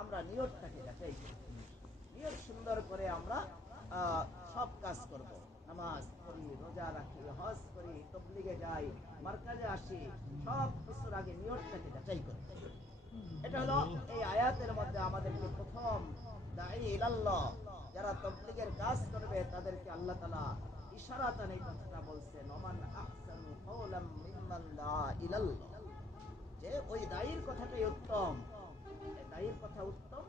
আমরা নিয়তটাকে যাচাই করি, নিয়ত সুন্দর করে আমরা সব কাজ করব, নামাজ পড়ি, রোজা রাখি, হজ করি, তাবলীগে যাই, মারকাজে আসি, সব কিছুর আগে নিয়তটাকে যাচাই করি। এটা হলো এই আয়াতের মধ্যে আমাদেরকে প্রথম দাঈ ইলাল্লাহ যারা তাবলীগের কাজ করবে তাদেরকে আল্লাহ তাআলা ইশারাতান এই কথাটা বলছেন, ওমান আহসানু কাওলাম মিম্মান দাআ ইলাল্লাহ, যে ওই দায়ীর কথাটাই উত্তম, দায়ীর কথা উত্তম,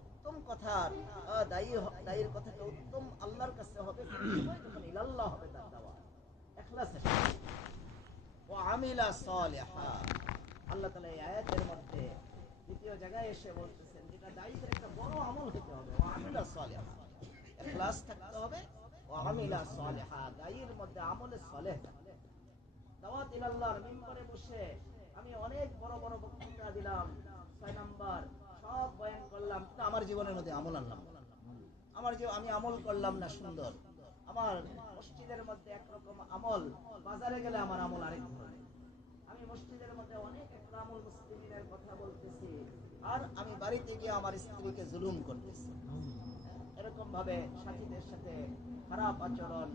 উত্তম কথা দায়ীর কথাটা উত্তম আল্লাহর কাছে হবে যখন ইলাল্লাহ হবে তার দাওয়াত ইখলাসের সাথে। ওয়া আমিলা সালিহা, আল্লাহ তাআলা এই আয়াতের মধ্যে দ্বিতীয় জায়গায় এসে বলতেছেন যেটা দায়ীদের একটা বড় আমল হতে হবে, ওয়া আমিলা সালিহা, ইখলাস থাকতে হবে, ওয়া আমিলা সালিহা, দায়ীর মধ্যে আমলে সালেহ থাকে। দাওয়াত ইলাল্লাহর মিম্বরে বসে আমি অনেক বড় বড় বক্তৃতা দিলাম, 6 নাম্বার সব বয়ান করলাম, কিন্তু আমার জীবনের মধ্যে আমল আনলাম না। আমি আমল করলাম না সুন্দর। আমার মসজিদের মধ্যে একরকম আমল, বাজারে গেলে আমার আমল আরেক ধরনের। আমি মসজিদের মধ্যে অনেক ইকরামুল মুসলিমিনের কথা বলতেছি, আর আমি বাড়িতে গিয়ে আমার স্ত্রীকে জুলুম করতেছি। এরকম ভাবে সাথীদের সাথে খারাপ আচরণ,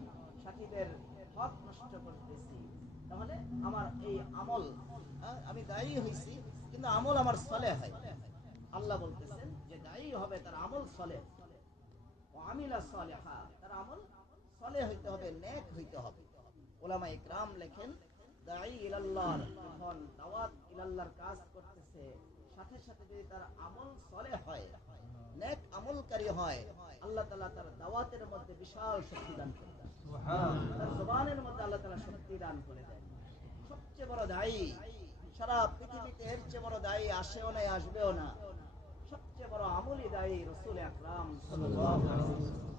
সাথীদের হক নষ্ট করতেছি। তাহলে আমার এই আমল, আমি দায়ী হইছি কিন্তু আমল আমার সালেহ হয়। আল্লাহ বলতেছেন যে দায়ী হবে তার আমল সালেহ, ও আমিলা সালেহা, তার আমল সালেহ হইতে হবে, নেক হইতে হবে। উলামা ইকরাম লেখেন, দাঈ ইলাল্লাহ যখন দাওয়াত ইলাল্লাহর কাজ করতেছে, সাথে সাথে যদি তার আমল সালেহ হয়, নেক আমলকারী হয়, আল্লাহ তাআলা তার দাওয়াতের মধ্যে বিশাল শক্তি দান করে দেন। সুবহানাল্লাহ। তার জবানের মধ্যে আল্লাহ তাআলা শক্তি দান করে দেন। সবচেয়ে বড় দায়ী, সারা পৃথিবীতে এর চেয়ে বড় দায়ী আসেও না, আসবেও না। সবচেয়ে বড় আমলি দায়ী রাসূল আকরাম সাল্লাল্লাহু আলাইহি ওয়াসাল্লাম।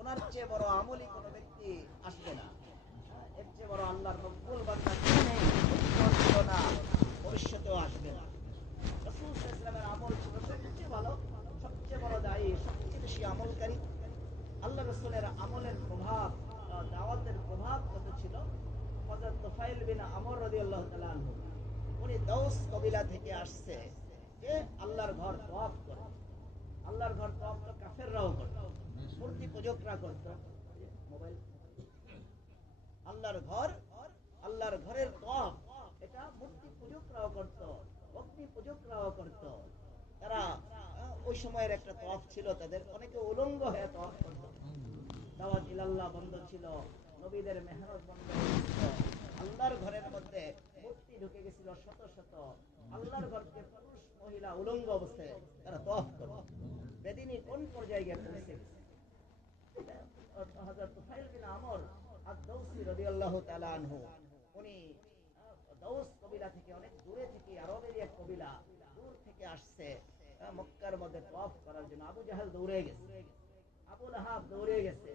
ওনার চেয়ে বড় আমলি কোন ব্যক্তি আসবে না। এর চেয়ে বড় আল্লাহর মকবুল বান্দা কেউ নেই, ছিল না, ভবিষ্যতেও আসবে না। রাসূল সাল্লাল্লাহু আলাইহি ওয়াসাল্লামের আমল ছিল সবচেয়ে ভালো, সবচেয়ে বড় দায়ী, সবচেয়ে বেশি আমলকারী। আল্লাহ রাসূলের আমলের প্রভাব, দাওয়াতের প্রভাব কত ছিল। হযরত তুফাইল বিন আমর রাদিয়াল্লাহু তাআলা আনহু, উনি দাউস কবিলা থেকে আসছে, যে আল্লাহর ঘর তওয়াফ করে। আল্লাহর ঘর তওয়াফ তো কাফেররাও করত, মূর্তি পূজকরা করত। মোবাইল, আল্লাহর ঘরের তওয়াফ, এটা মূর্তি পূজকরাও করত, অগ্নি পূজকরাও করত। তারা ওই সময়ের একটা তওয়াফ ছিল তাদের, অনেকে উলঙ্গ হয়ে তওয়াফ করত। দাওয়াত ইলাল্লাহ বন্ধ ছিল, নবীদের মেহনত বন্ধ হয়েছিল, আল্লাহর ঘরের মধ্যে মূর্তি ঢুকে গেছিল শত শত। আল্লাহর ঘরকে পুরুষ মহিলা উলঙ্গ অবস্থায় তারা তওয়াফ করত। বেদিনী কোন পর্যায়ে গিয়ে পৌঁছে গেছে। হযরত তুফাইল বিন আমর আদ-দাউসি রাদিয়াল্লাহু তাআলা আনহু, উনি দাউস কবিলা থেকে, অনেক দূরে থেকে, আরবের এক কবিলা, দূর থেকে আসছে মক্কার মধ্যে তওয়াফ করার জন্য। আবু জাহেল দৌড়ে গেছে, আবু লাহাব দৌড়ে গেছে,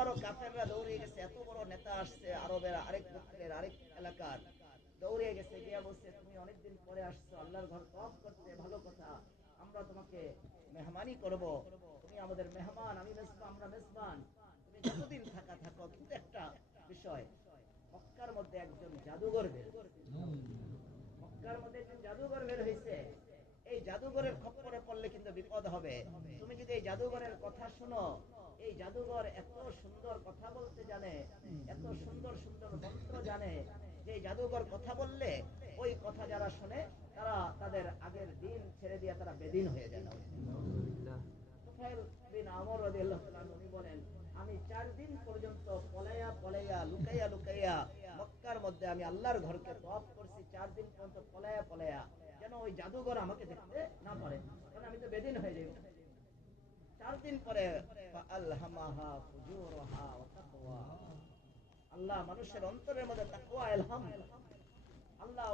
আরো কাফেররা দৌড়ে গেছে। এত বড় নেতা আসছে আরবের আরেক গোত্রের, আরেক এলাকার, দৌড়ে গেছে, গিয়া বলছে, তুমি অনেকদিন পরে আসছো আল্লাহর ঘর তওয়াফ করতে, ভালো কথা, আমরা তোমাকে মেহমানি করব, তুমি আমাদের মেহমান, আমরা মেজবান, তুমি যতদিন থাকো। কিন্তু একটা বিষয়, মক্কার মধ্যে একজন জাদুঘর বের হয়েছে। মক্কার মধ্যে একজন জাদুঘর বের হয়েছে। এই জাদুঘরের খপ্পরে পড়লে কিন্তু বিপদ হবে। তুমি যদি এই জাদুঘরের কথা শুনো, এই জাদুঘর এত সুন্দর কথা বলতে জানে, এত সুন্দর সুন্দর মন্ত্র জানে, যে জাদুঘর কথা বললে ওই কথা যারা শুনে তারা তাদের আগের দিন ছেড়ে দিয়ে তারা বেদিন হয়ে যায়। তুফাইল বিন আমর রাদিয়াল্লাহু তাআলা উনি বলেন, আমি 4 দিন পর্যন্ত পলাইয়া লুকাইয়া মক্কার মধ্যে আমি আল্লাহর ঘরকে তওয়াফ করছি। 4 দিন পর্যন্ত পলাইয়া, যেন ওই জাদুঘর আমাকে দেখতে না পারে, কারণ আমি তো বেদিন হয়ে যাই। 4 দিন পরে আলহামাহা ফুজুরহা ওয়া তাকওয়া, আল্লাহ মানুষের অন্তরের মধ্যে তাকওয়া ইলহাম। আল্লাহ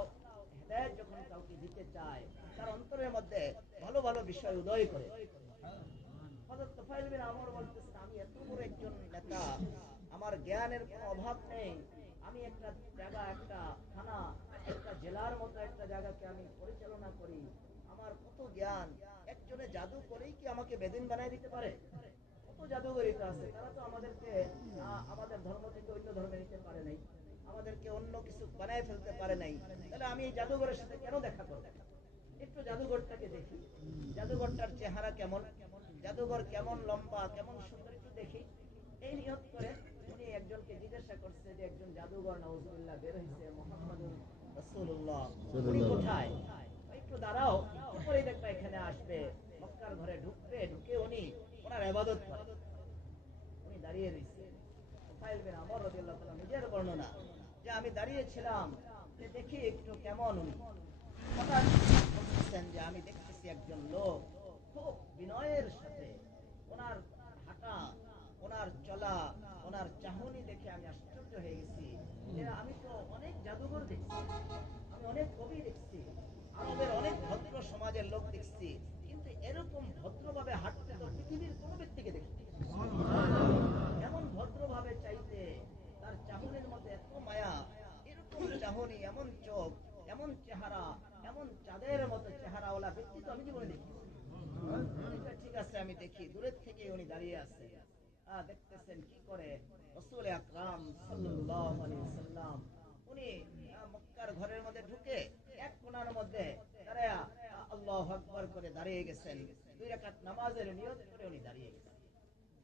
হেদায়েত যখন কাউকে দিতে চায়, তার অন্তরের মধ্যে ভালো ভালো বিষয় উদয় করে। হযরত তুফাইল বিন আমর বলতেছেন, আমি এত বড় একজন নেতা, আমার জ্ঞানের কোনো অভাব নেই। আমি একটা জায়গা, একটা থানা, একটা জেলার মতো একটা জায়গাকে আমি পরিচালনা করি, আমার কত জ্ঞান। একজনে জাদু করেই কি আমাকে বেদিন বানায় দিতে পারে? কত জাদুগরিত আছে, তারা তো আমাদেরকে আমাদের ধর্ম থেকে অন্য ধর্মে নিতে পারে নাই, আমাদেরকে অন্য কিছু বানায় ফেলতে পারে নাই। তাহলে আমি এই জাদুঘরের সাথে কেন দেখা করব? একটু জাদুঘরটাকে দেখি, জাদুঘরটার চেহারা কেমন, জাদুঘর কেমন লম্বা, কেমন সুন্দর, একটু দেখি। এই নিয়ত করে উনি একজনকে জিজ্ঞাসা করছে যে একজন জাদুঘর নাউজুবিল্লাহ বের হইছে, মুহাম্মাদুর রাসূলুল্লাহ, উনি কোথায়? একটু দাঁড়াও, একটু পরেই দেখবা এখানে আসবে, মক্কার ঘরে ঢুকবে, ঢুকে উনি ওনার ইবাদত করে। উনি দাঁড়িয়ে রইছে। তুফাইল বিন আমর রাদিয়াল্লাহু তাআলা নিজের বর্ণনা, যে আমি দাঁড়িয়েছিলাম, যে দেখি একটু কেমন উনি। হঠাৎ বলতেছেন যে আমি দেখতেছি একজন লোক খুব বিনয়ের সাথে, ওনার হাঁটা, ওনার চলা, ওনার চাহনি দেখে আমি আশ্চর্য হয়ে গেছি, যে আমি তো অনেক জাদুঘর দেখছি, আমি অনেক কবি দেখছি, আরবের অনেক ভদ্র সমাজের লোক দেখছি, কিন্তু এরকম ভদ্রভাবে হাঁটতে তো পৃথিবীর কোনো ব্যক্তিকে দেখছি। উনি এমন চোখ, এমন চেহারা, এমন চাঁদের মতো চেহারাওয়ালা ব্যক্তি তো আমি জীবনে দেখি। ঠিক আছে, আমি দেখি দূরের থেকে উনি দাঁড়িয়ে আছে, দেখতেছেন কি করে রাসূল আকরাম সাল্লাল্লাহু আলাইহি ওয়াসাল্লাম উনি মক্কার ঘরের মধ্যে ঢুকে এক কোণার মধ্যে দাঁড়ায়া আল্লাহু আকবার করে দাঁড়িয়ে গেছেন। 2 রাকাত নামাজের নিয়ত করে উনি দাঁড়িয়ে গেছেন।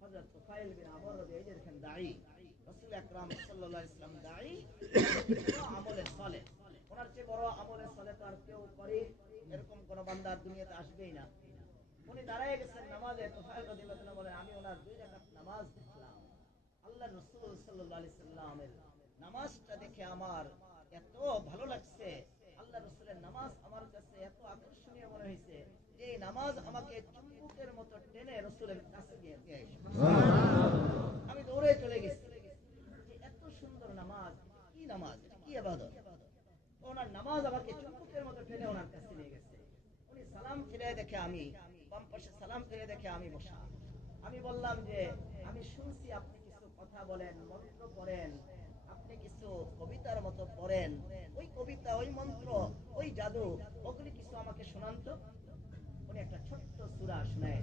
হযরত তুফাইল বিন আমর রাদিয়াল্লাহু আনহু দেখেন দাঈ, রাসূল আকরাম সাল্লাল্লাহু আলাইহি ওয়াসাল্লাম দাঈ, আমলে সালেহ, ওনার চেয়ে বড় আমলে সালেহ তো আর কেউ করে এরকম কোন বান্দা দুনিয়াতে আসবেই না। উনি দাঁড়ায় গেছেন নামাজে। তুফাইল রাদিয়াল্লাহু তাআলা বলেন, আমি ওনার 2 রাকাত নামাজ দেখলাম, আল্লাহর রাসূল সাল্লাল্লাহু আলাইহি সাল্লামের নামাজটা দেখে আমার এত ভালো লাগছে, আল্লাহর রাসূলের নামাজ আমার কাছে এত আকর্ষণীয় মনে হয়েছে যে এই নামাজ আমাকে চুম্বকের মতো টেনে রাসূলের কাছে নিয়ে এসেছে। আমি দৌড়ে চলে গেছি যে এত সুন্দর নামাজ, কি নামাজ, কি ইবাদত। ওনার নামাজ আমাকে চুম্বকের মতো টেনে ওনার কাছে নিয়ে গেছে। উনি সালাম ফিরে দেখে, আমি বাম পাশে সালাম ফিরে দেখে আমি বসা। আমি বললাম যে আমি শুনছি আপনি কিছু কথা বলেন, মন্ত্র পড়েন, আপনি কিছু কবিতার মতো পড়েন, ওই কবিতা, ওই মন্ত্র, ওই জাদু, ওগুলি কিছু আমাকে শোনান তো। উনি একটা ছোট্ট সূরা শোনায়,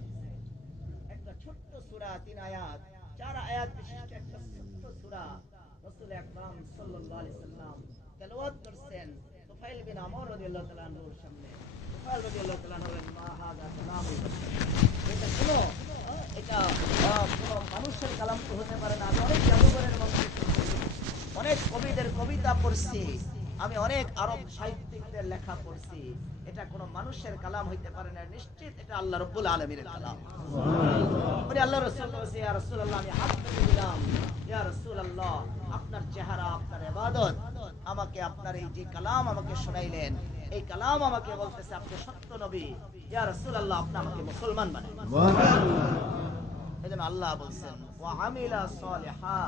একটা ছোট্ট সূরা, 3 আয়াত 4 আয়াত বিশিষ্ট একটা ছোট্ট সূরা রাসূল আকরাম সাল্লাল্লাহু আলাইহি সাল্লাম তেলাওয়াত করছেন তুফাইল বিন আমর রাদিয়াল্লাহু তাআলা আনহুর সামনে। তুফাইল রাদিয়াল্লাহু তাআলা বলেন, মা হাযা কালামু, এটা কোনো কোনো মানুষের কালাম তো হতে পারে না। আমি অনেক জাদুঘরের মন্ত্র শুনছি, অনেক কবিদের কবিতা পড়ছি, আমি অনেক আরব সাহিত্যিকদের লেখা পড়ছি, এটা কোনো মানুষের কালাম হইতে পারে না, নিশ্চিত এটা আল্লাহ রাব্বুল আলামিনের কালাম। মানে আল্লাহ রাসূল বলেছে, ইয়া রাসূলুল্লাহ, আমি হাত তুলে দিলাম, ইয়া রাসূলুল্লাহ, আপনার চেহারা, আপনার ইবাদত, আমাকে আপনার এই যে কালাম আমাকে শোনাইলেন, এই কালাম আমাকে বলতেছে আপনি সত্য নবী, ইয়া রাসূলুল্লাহ, আপনি আমাকে মুসলমান বানান। এজন্য আল্লাহ বলেন, ওয়া আমিলা সালিহা,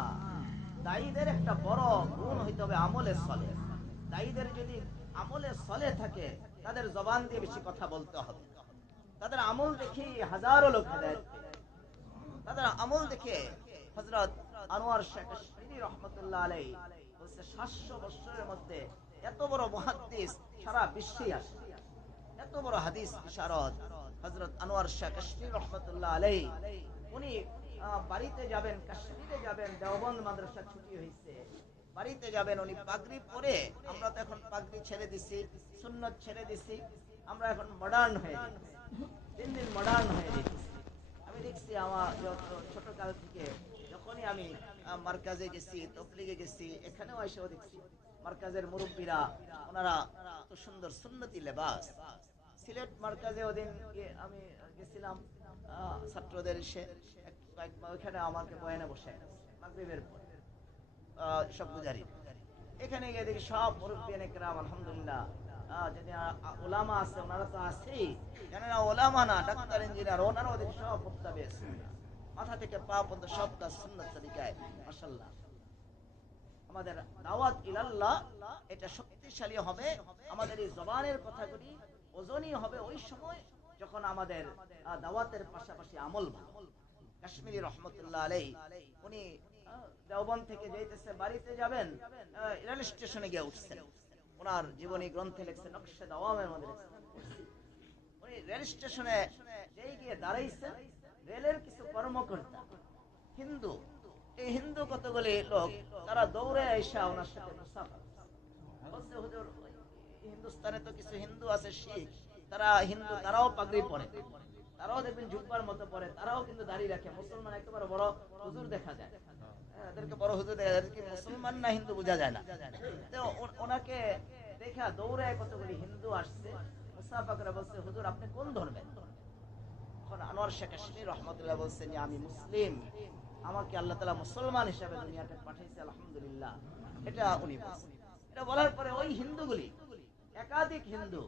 দায়ীদের একটা বড় গুণ হইতে হবে আমলে সালেহ। দায়ীদের যদি আমলে সালেহ থাকে, তাদের জবান দিয়ে বেশি কথা বলতে হবে। তাদের আমল দেখে হাজারো লোক হেদায়েত পেয়ে। তাদের আমল দেখে হযরত আনোয়ার শাহ কাশমিরি রাহমাতুল্লাহ আলাইহি বলছে 700 বছরের মধ্যে এত বড় মুহাদ্দিস সারা বিশ্বে আসে। এত বড় হাদিস বিশারদ হযরত আনোয়ার শাহ কাশমিরি রাহমাতুল্লাহ আলাইহি, উনি বাড়িতে যাবেন, কাশ্মীরে যাবেন, দেওবন্দ মাদ্রাসা ছুটি হয়েছে, বাড়িতে যাবেন, উনি পাগড়ি পরে, আমরা তো এখন পাগড়ি ছেড়ে দিছি, সুন্নত ছেড়ে দিছি, আমরা এখন মডার্ন হয়ে গেছি, দিন দিন মডার্ন হয়ে গেছি। আমি দেখছি আমার ছোট কাল থেকে যখনই আমি মার্কাজে গেছি, তবলিগে গেছি, এখানেও এসেও দেখছি মার্কাজের মুরব্বীরা ওনারা তো সুন্দর সুন্নতি লেবাস। সিলেট মার্কাজে ওদিন আমি গেছিলাম ছাত্রদের ওইখানে আমাকে বয়ানে বসে মাগরিবের পর সব গুজারি, এখানে গিয়ে দেখি সব মুরব্বিয়ানে কেরাম আলহামদুলিল্লাহ, যদি ওলামা আছে ওনারা তো আছেই, জানেন ওলামা না, ডাক্তার, ইঞ্জিনিয়ার, ওনারাও দেখি সব মুত্তাবি সুন্নাহ, মাথা থেকে পা পর্যন্ত সব কাজ সুন্নাত তরিকায়, মাশাআল্লাহ। আমাদের দাওয়াত ইলাল্লাহ এটা শক্তিশালী হবে, আমাদের এই জবানের কথাগুলি ওজনই হবে ওই সময় যখন আমাদের দাওয়াতের পাশাপাশি আমল ভালো। কাশ্মীরি রহমতুল্লাহ আলাইহি, উনি দেওবন্দ থেকে যাইতেছে, বাড়িতে যাবেন, রেল স্টেশনে গিয়ে উঠছেন, ওনার জীবনী গ্রন্থে লিখছেন, নকশে দাওয়ামের মধ্যে লিখছেন, উনি রেল স্টেশনে যেই গিয়ে দাঁড়াইছেন, রেলের কিছু কর্মকর্তা হিন্দু, এই হিন্দু কতগুলি লোক, তারা দৌড়ে আইসা ওনার সাথে মুসাফা বলছে, হুজুর হিন্দুস্তানে তো কিছু হিন্দু আছে শিখ, তারা হিন্দু, তারাও পাগড়ি পরে, তারাও দেখবেন জুব্বার মতো পরে, তারাও কিন্তু দাড়ি রাখে, মুসলমান একেবারে বড় হুজুর দেখা যায়, এদেরকে বড় হুজুর দেখা যায়, এদেরকে মুসলমান না হিন্দু বোঝা যায় না। তো ওনাকে দেখা দৌড়ে কতগুলি হিন্দু আসছে, মুসাফা করে বলছে, হুজুর আপনি কোন ধর্মের? তখন আনোয়ার শাহ কাশমিরি রহমতুল্লাহ বলছেন যে আমি মুসলিম, আমাকে আল্লাহ তাআলা মুসলমান হিসেবে দুনিয়াতে পাঠিয়েছে, আলহামদুলিল্লাহ। এটা উনি বলছেন। এটা বলার পরে ওই হিন্দুগুলি, একাধিক হিন্দু,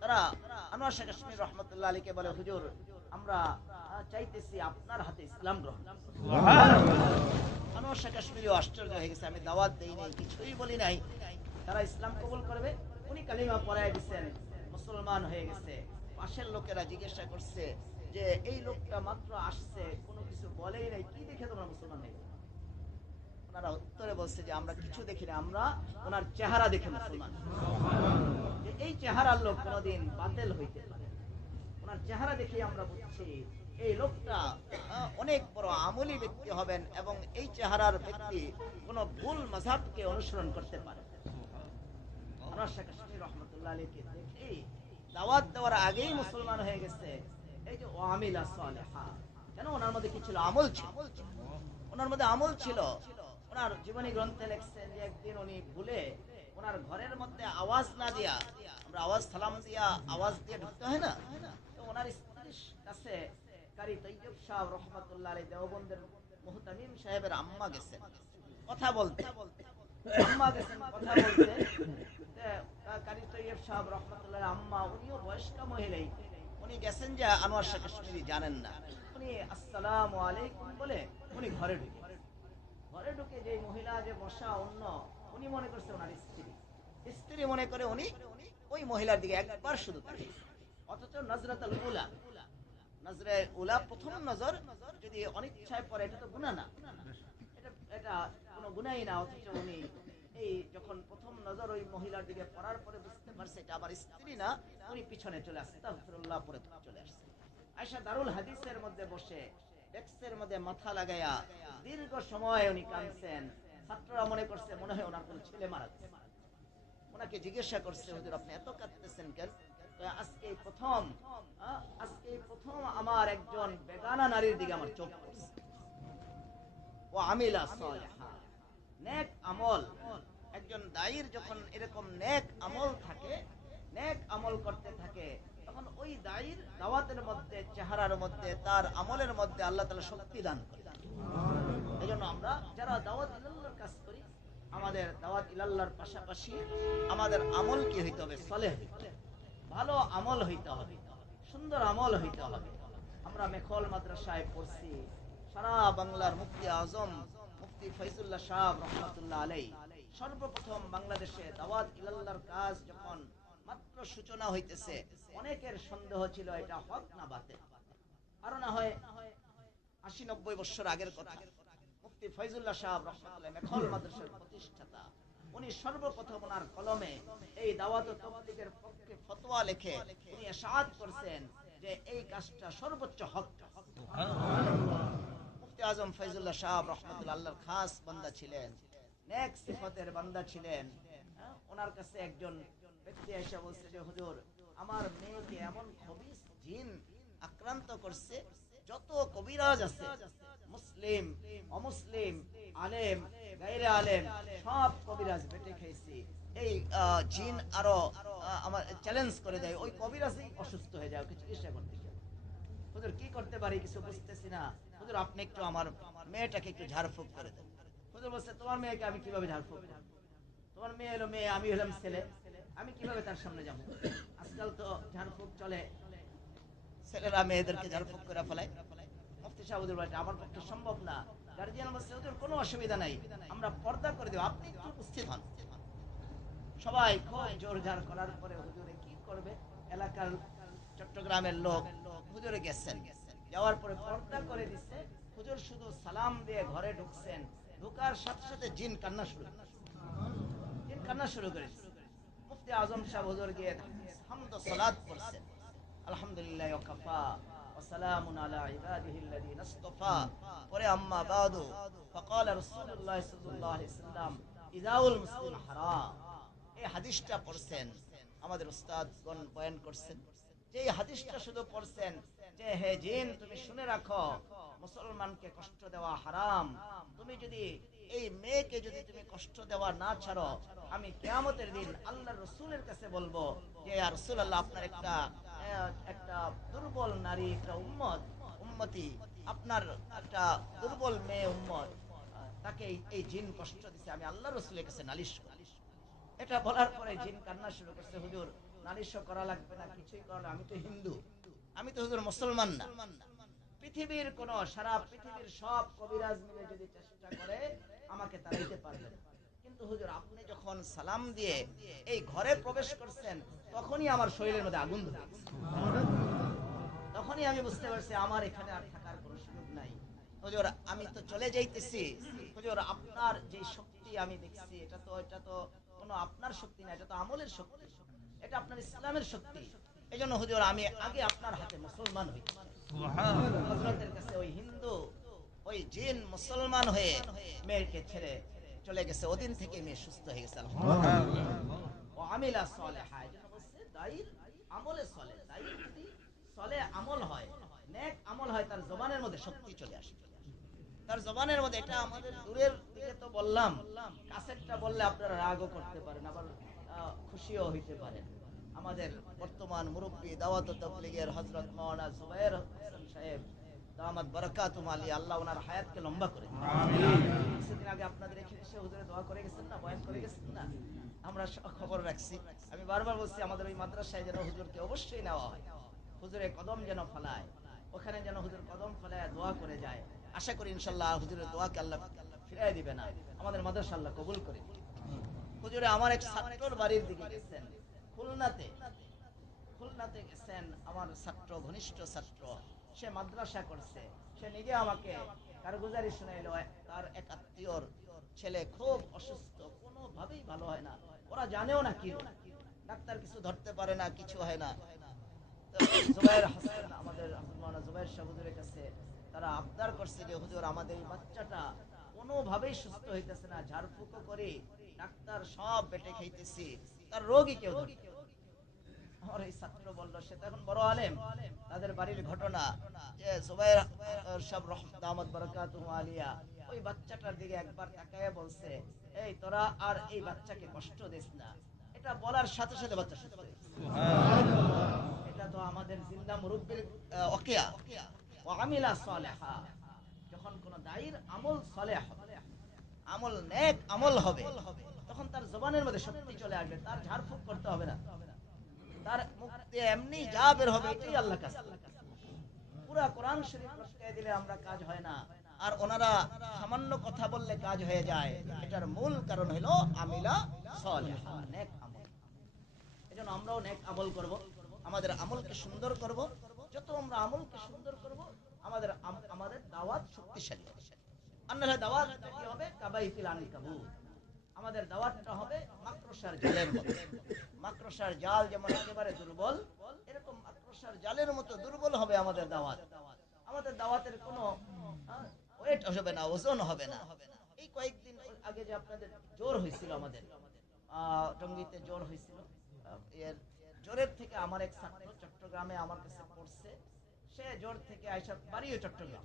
তারা আনোয়ার শাহ কাশমিরি রহমতুল্লাহ আলাইহিকে বলে, হুজুর আমরা চাইতেছি আপনার হাতে ইসলাম গ্রহণ। আনোয়ার শাহ কাশমিরি আশ্চর্য হয়ে গেছে, আমি দাওয়াত দেই নাই, কিছুই বলি নাই, তারা ইসলাম কবুল করবে? উনি কালিমা পড়ায় দিচ্ছেন, মুসলমান হয়ে গেছে। পাশের লোকেরা জিজ্ঞাসা করছে যে এই লোকটা মাত্র আসছে, কোনো কিছু বলেই নাই, কি দেখে তোমরা মুসলমান হয়ে গেলে? ওনারা উত্তরে বলছে যে আমরা কিছু দেখি না, আমরা ওনার চেহারা দেখে মুসলমান। যে এই চেহারার লোক কোনোদিন বাতিল হইতে পারে, ওনার চেহারা দেখে আমরা বুঝছি এই লোকটা অনেক বড় আমলি ব্যক্তি হবেন এবং এই চেহারার ব্যক্তি কোন ভুল মাযহাবকে অনুসরণ করতে পারে। আনোয়ার শাহ কাশমী রহমাতুল্লাহ আলাইহিকে দেখে দাওয়াত দেওয়ার আগেই মুসলমান হয়ে গেছে। এই যে ওয়ামিলা সালেহা, কেন ওনার মধ্যে কি ছিল? আমল ছিল। ওনার মধ্যে আমল ছিল। ওনার জীবনী গ্রন্থে লিখছেন যে একদিন উনি ভুলে ওনার ঘরের মধ্যে আওয়াজ না দিয়া, আমরা আওয়াজ সালাম দিয়া আওয়াজ দিয়ে ঢুকতে হয় না, তো ওনার স্ত্রীর কাছে কারি তৈয়ব সাহেব রহমাতুল্লাহ আলাইহি দেওবন্দের মুহতামিম সাহেবের আম্মা গেছেন কথা বলতে, আম্মা গেছেন কথা বলতে। কারি তৈয়ব সাহেব রহমাতুল্লাহ আম্মা, উনিও বয়স্ক মহিলাই, উনি গেছেন যে আনোয়ার শাহ কাশমীরি জানেন না, উনি আসসালামু আলাইকুম বলে উনি ঘরে ঢুকে, ঘরে ঢুকে যে মহিলা যে বসা অন্য, উনি মনে করছে ওনার স্ত্রী, স্ত্রী মনে করে উনি ওই মহিলার দিকে একবার শুধু তাকিয়েছে। অথচ নজরাতুল উলা, নজরে উলা প্রথম নজর যদি অনিচ্ছায় পড়ে এটা তো গুনাহ না, এটা কোনো গুনাহই না। অথচ উনি এই যখন প্রথম নজর ওই মহিলার দিকে পড়ার পরে বুঝতে পারছে এটা আমার স্ত্রী না, উনি পিছনে চলে আসছে, আস্তাগফিরুল্লাহ পরে চলে আসছে। আয়েশা দারুল হাদিসের মধ্যে বসে ডেস্কের মধ্যে মাথা লাগাইয়া দীর্ঘ সময় উনি কাঁদছেন। ছাত্ররা মনে করছে মনে হয় ওনার কোন ছেলে মারা গেছে। ওনাকে জিজ্ঞাসা করছে, হুজুর আপনি এত কাঁদতেছেন কেন? আজকে প্রথম আমার একজন বেগানা নারীর দিকে আমার চোখ পড়ছে। ও আমিলা সালেহা, নেক আমল। একজন দায়ীর যখন এরকম নেক আমল থাকে, নেক আমল করতে থাকে, তখন ওই দায়ীর দাওয়াতের মধ্যে, চেহারার মধ্যে, তার আমলের মধ্যে আল্লাহ তাআলা শক্তি দান করে। এজন্য আমরা যারা দাওয়াত ইলাল্লাহর কাজ করি, আমাদের দাওয়াত ইলাল্লাহর পাশাপাশি আমাদের আমল কি হইতে হবে? সালেহ হইতে হবে, ভালো আমল হইতে হবে, সুন্দর আমল হইতে হবে। আমরা মেখল মাদ্রাসায় পড়ছি, সারা বাংলার মুফতি আজম মুফতি ফয়জুল্লাহ সাহেব রহমাতুল্লাহ আলাইহি সর্বপ্রথম বাংলাদেশে দাওয়াত ইলাল্লাহর কাজ যখন মাত্র সূচনা হইতেছে, অনেকের সন্দেহ ছিল এটা হক না বাতিল। আরো না হয় ৮০-৯০ বছর আগের কথা। মুফতি ফয়জুল্লাহ সাহেব রহমাতুল্লাহ মেখল মাদ্রাসার প্রতিষ্ঠাতা, উনি সর্বপ্রথম ওনার কলমে এই দাওয়াত ও তাবলীগের পক্ষে ফতোয়া লিখে উনি ইরশাদ করেছেন যে এই কাজটা সর্বোচ্চ হক। মুফতি আজম ফয়জুল্লাহ সাহেব রহমাতুল্লাহ আল্লাহর খাস বান্দা ছিলেন, নেক সিফাতের বান্দা ছিলেন। ওনার কাছে একজন ব্যক্তি এসে বলছে যে হুজুর আমার মেয়েকে এমন খবিস জিন আক্রান্ত করছে, যত কবিরাজ আছে মুসলিম অমুসলিম আলেম গায়রে আলেম সব কবিরাজ বেটে খেয়েছি, এই জিন আরো আমার চ্যালেঞ্জ করে দেয়, ওই কবিরাজই অসুস্থ হয়ে যায়, ওকে চিকিৎসা করতে চায়। হুজুর কি করতে পারি কিছু বুঝতেছি না, হুজুর আপনি একটু আমার মেয়েটাকে একটু ঝাড়ফুঁক করে দেন। হুজুর বলছে তোমার মেয়েকে আমি কিভাবে ঝাড়ফুঁক করব? তোমার মেয়ে হলো মেয়ে, আমি হলাম ছেলে, আমি কিভাবে তার সামনে যাব? আজকাল তো ঝাড়ফুঁক চলে, ছেলেরা মেয়েদেরকে ঝাড়ফুঁক করে ফেলায়। মুফতি সাহেব হুজুর বলে আমার পক্ষে সম্ভব না। গার্জিয়ান বলছে হুজুর কোনো অসুবিধা নাই, আমরা পর্দা করে দেব, আপনি একটু উপস্থিত হন। সবাই খুব জোর জার করার পরে হুজুরে কি করবে, এলাকার চট্টগ্রামের লোক হুজুরে গেছেন, যাওয়ার পরে পর্দা করে দিচ্ছে। হুজুর শুধু সালাম দিয়ে ঘরে ঢুকছেন, ঢোকার সাথে সাথে জিন কান্না শুরু করেছে। মুফতি আজম সাহেব হুজুর গিয়ে হামদ ও সালাত পড়ছেন, আলহামদুলিল্লাহ ওয়া কাফা ওয়া সালামুন আলা ইবাদিহিল্লাযিনা ইসতাফা। পরে আম্মা বাদু ফাকালা রাসূলুল্লাহ সাল্লাল্লাহু আলাইহি ওয়াসাল্লাম ইযাউল মুসলিম হারাম। এই হাদিসটা পড়ছেন, আমাদের উস্তাদগণ বয়ান করছেন যে এই হাদিসটা শুধু পড়ছেন যে হে জিন তুমি শুনে রাখো, মুসলমানকে কষ্ট দেওয়া হারাম। তুমি যদি এই মেয়েকে যদি তুমি কষ্ট দেওয়া না ছাড়ো, আমি কিয়ামতের দিন আল্লাহর রাসূলের কাছে বলবো যে ইয়া রাসূলুল্লাহ আপনার একটা দুর্বল নারী, একটা উম্মতি, আপনার একটা দুর্বল মেয়ে উম্মত, তাকে এই জিন কষ্ট দিছে, আমি আল্লাহর রাসূলের কাছে নালিশ করি। এটা বলার পরে জিন কান্না শুরু করছে, হুজুর নালিশ করা লাগবে না, কিছুই করা না, আমি তো হিন্দু, আমি তো হুজুর মুসলমান না। পৃথিবীর কোন সারা পৃথিবীর সব কবিরাজ মিলে যদি চেষ্টা করে আমাকে তাড়াইতে পারবে না, কিন্তু হুজুর আপনি যখন সালাম দিয়ে এই ঘরে প্রবেশ করছেন তখনই আমার শরীরের মধ্যে আগুন ধরে গেছে। তখনই আমি বুঝতে পারছি আমার এখানে আর থাকার কোনো সুযোগ নাই। হুজুর আমি তো চলে যাইতেছি, হুজুর আপনার যে শক্তি আমি দেখছি এটা তো কোনো আপনার শক্তি না, এটা তো আমলের শক্তি, এটা আপনার ইসলামের শক্তি। এই জন্য হুজুর আমি আগে আপনার হাতে মুসলমান হই। হযরতের কাছে ওই হিন্দু ওই জিন মুসলমান হয়ে মেয়েকে ছেড়ে চলে গেছে, ওদিন থেকে মেয়ে সুস্থ হয়ে গেছে আলহামদুলিল্লাহ। ও আমিলা সালেহা, এজন্য বলছে দাইর আমলে সলে, দাইর যদি সলে আমল হয়, নেক আমল হয়, তার জবানের মধ্যে শক্তি চলে আসে, তার জবানের মধ্যে। এটা আমাদের দূরের দিকে তো বললাম, কাছেরটা বললে আপনারা রাগও করতে পারেন, আবার খুশিও হইতে পারেন। আমাদের বর্তমান মুরব্বী দাওয়াত ও তাবলীগের হযরত মাওলানা জুবায়ের হোসেন সাহেব দামাত বারাকাতুহু আলী, আল্লাহ ওনার হায়াতকে লম্বা করে দিন। আমিন। কিছুদিন আগে আপনাদের এখানে এসে হুজুরে দোয়া করে গেছেন না, বয়ান করে গেছেন না, আমরা খবর রাখছি। আমি বারবার বলছি আমাদের ওই মাদ্রাসায় যেন হুজুরকে অবশ্যই নেওয়া হয়, হুজুরের কদম যেন ফলায়, ওখানে যেন হুজুর কদম ফলায় দোয়া করে যায়। আশা করি ইনশাআল্লাহ হুজুরের দোয়াকে আল্লাহ ফিরাই দিবে না, আমাদের মাদ্রাসা আল্লাহ কবুল করে। হুজুরে আমার এক ছাত্রর বাড়ির দিকে গেছেন খুলনাতে, খুলনাতে গেছেন আমার ছাত্র, ঘনিষ্ঠ ছাত্র, সে মাদ্রাসা করছে, সে নিজে আমাকে কারগুজারি শুনাইলো, তার এক আত্মীয়র ছেলে খুব অসুস্থ, কোনোভাবেই ভালো হয় না, ওরা জানেও না কি রোগ, ডাক্তার কিছু ধরতে পারে না, কিছু হয় না। তো জুবায়ের হাসান, আমাদের মাওলানা জুবায়ের সাহেব হুজুরের কাছে তারা আবদার করছে যে হুজুর আমাদের এই বাচ্চাটা কোনোভাবেই সুস্থ হইতেছে না, ঝাড়ফুঁকও করে ডাক্তার সব বেটে খাইতেছি, তার রোগই কেউ ধরতে। আমার এই ছাত্র বলল, সে তো এখন বড় আলেম, তাদের বাড়ির ঘটনা যে জুবায়ের সাহেব দামাত বারাকাতুহু আলিয়া ওই বাচ্চাটার দিকে একবার তাকায় বলছে, এই তোরা আর এই বাচ্চাকে কষ্ট দিস না। এটা বলার সাথে সাথে বাচ্চা সুস্থ হয়ে গেছে। এটা তো আমাদের জিন্দা মুরব্বির ওকিয়া। ও আমিলা সালেহা, যখন কোন দায়ীর আমল সালেহ হবে, আমল নেক আমল হবে, তখন তার জবানের মধ্যে শক্তি চলে আসবে, তার ঝাড়ফুঁক করতে হবে না, তার মুখ দিয়ে এমনি যা বের হবে এটাই আল্লাহ কাছে। পুরা কোরআন শরীফ লটকায় দিলে আমরা কাজ হয় না, আর ওনারা সামান্য কথা বললে কাজ হয়ে যায়। এটার মূল কারণ হলো আমিলা সালেহা, নেক আমল। এজন্য আমরাও নেক আমল করব, আমাদের আমলকে সুন্দর করব। যত আমরা আমলকে সুন্দর করব, আমাদের আমাদের দাওয়াত শক্তিশালী হবে। আল্লাহর দাওয়াতটা কি হবে? কাবাইতিল আনকাবুত। আমাদের দাওয়াতটা হবে মাকড়সার জালের মতো। মাকড়সার জাল যেমন একেবারে দুর্বল, এরকম মাকড়সার জালের মতো দুর্বল হবে আমাদের দাওয়াত। আমাদের দাওয়াতের কোনো ওয়েট হবে না, ওজন হবে না। এই কয়েকদিন আগে যে আপনাদের জোর হয়েছিল, আমাদের টঙ্গীতে জোর হয়েছিল, এর জোরের থেকে আমার এক ছাত্র চট্টগ্রামে আমার কাছে পড়ছে, সে জোর থেকে আইসা, বাড়িও চট্টগ্রাম,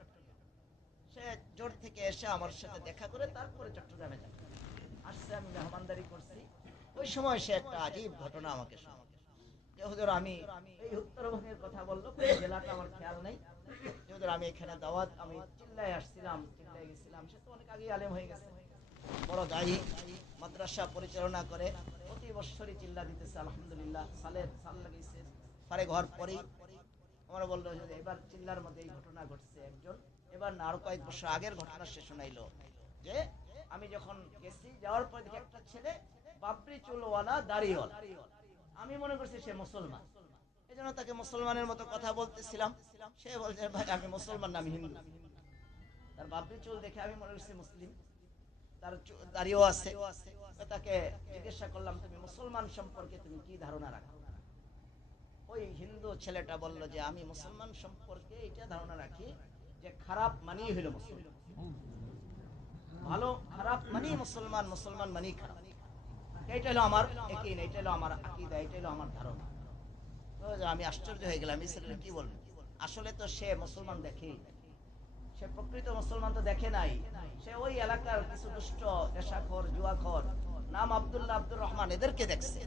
সে জোর থেকে এসে আমার সাথে দেখা করে তারপরে চট্টগ্রামে যাবে আসছে, আমি মেহমানদারি করছি। ওই সময় সে একটা আজীব ঘটনা আমাকে শোনায় যে হুজুর আমি এই উত্তরবঙ্গের কথা বললো, জেলাটা আমার খেয়াল নেই, যে হুজুর আমি এখানে দাওয়াত, আমি চিল্লায় আসছিলাম, চিল্লায় গেছিলাম। সে তো অনেক আগে আলেম হয়ে গেছে, বড় দায়ী, মাদ্রাসা পরিচালনা করে, প্রতি বছরই চিল্লা দিতেছে আলহামদুলিল্লাহ, সাল লাগিয়েছে, ফারে ঘর পরেই আমরা বললো যে এবার চিল্লার মধ্যে এই ঘটনা ঘটছে একজন, এবার না আরো কয়েক বছর আগের ঘটনা সে শোনাইলো যে আমি যখন গেছি, যাওয়ার পর দেখি একটা ছেলে বাবরি চুলওয়ালা, দাড়িওয়ালা, আমি মনে করছি সে মুসলমান, এই জন্য তাকে মুসলমানের মতো কথা বলতেছিলাম। সে বলছে ভাই আমি মুসলমান না, আমি হিন্দু। তার বাবরি চুল দেখে আমি মনে করছি মুসলিম, তার দাড়িও আছে। তাকে জিজ্ঞাসা করলাম তুমি মুসলমান সম্পর্কে তুমি কি ধারণা রাখো? ওই হিন্দু ছেলেটা বলল যে আমি মুসলমান সম্পর্কে এটা ধারণা রাখি যে খারাপ মানেই হইল মুসলমান, ভালো খারাপ মানেই মুসলমান, মুসলমান মানেই খারাপ। এইটা হলো আমার একই না, এটা হলো আমার আকীদা, এটা হলো আমার ধারণা। তো আমি আশ্চর্য হয়ে গেলাম, এই ছেলেটা কি বলবো। আসলে তো সে মুসলমান দেখেই, সে প্রকৃত মুসলমান তো দেখে নাই, সে ওই এলাকার কিছু দুষ্ট নেশাখোর, জুয়াখোর, নাম আব্দুল্লাহ, আব্দুর রহমান, এদেরকে দেখছে।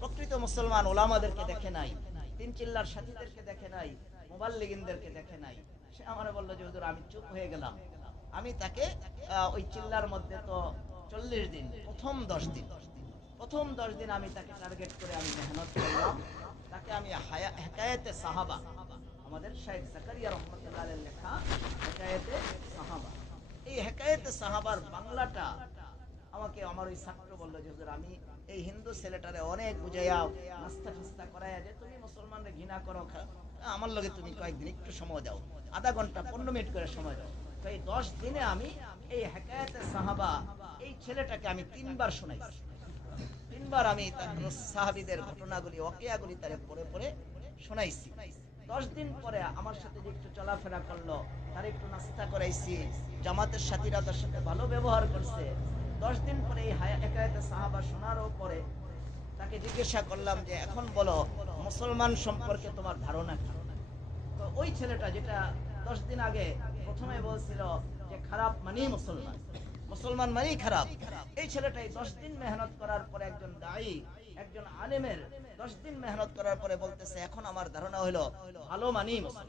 প্রকৃত মুসলমান ওলামাদেরকে দেখে নাই, তিন চিল্লার সাথীদেরকে দেখে নাই, মুবাল্লিগিনদেরকে দেখে নাই। সে আমারে বললো যে হুজুর আমি চুপ হয়ে গেলাম। আমি তাকে ওই চিল্লার মধ্যে তো 40 দিন, প্রথম 10 দিন আমি তাকে টার্গেট করে আমি মেহনত করলাম। তাকে আমি হেকায়েতে সাহাবা, আমাদের শাইখ জাকারিয়া রহমাতুল্লাহ আলাইহির লেখা হেকায়েতে সাহাবা, এই হেকায়েতে সাহাবার বাংলাটা আমাকে আমার ওই ছাত্র বললো যে হুজুর আমি এই হিন্দু ছেলেটারে অনেক বুঝাইয়া নাস্তা টাস্তা করাইয়া যে তুমি মুসলমানরা ঘৃণা করো, আমার লগে তুমি কয়েকদিন একটু সময় দাও, আধা ঘন্টা 15 মিনিট করে সময় দাও, তো এই 10 দিনে আমি এই হেকায়েতে সাহাবা এই ছেলেটাকে আমি 3বার শোনাইছি। 3বার আমি তার সাহাবীদের ঘটনাগুলি ওয়াকিয়াগুলি তারে পড়ে পড়ে শোনাইছি। 10 দিন পরে আমার সাথে যে একটু চলাফেরা করলো, তার একটু নাস্তা করাইছি, জামাতের সাথীরা তার সাথে ভালো ব্যবহার করছে। 10 দিন পরে এই হেকায়েতে সাহাবা শোনারও পরে তাকে জিজ্ঞাসা করলাম যে এখন বলো মুসলমান সম্পর্কে তোমার ধারণা কি? তো ওই ছেলেটা যেটা 10 দিন আগে প্রথমে বলছিল যে খারাপ মানেই মুসলমান, মুসলমান মানেই খারাপ, এই ছেলেটাই 10 দিন মেহনত করার পরে একজন দায়ী, একজন আলেমের 10 দিন মেহনত করার পরে বলতেছে এখন আমার ধারণা হলো ভালো মানেই মুসলমান।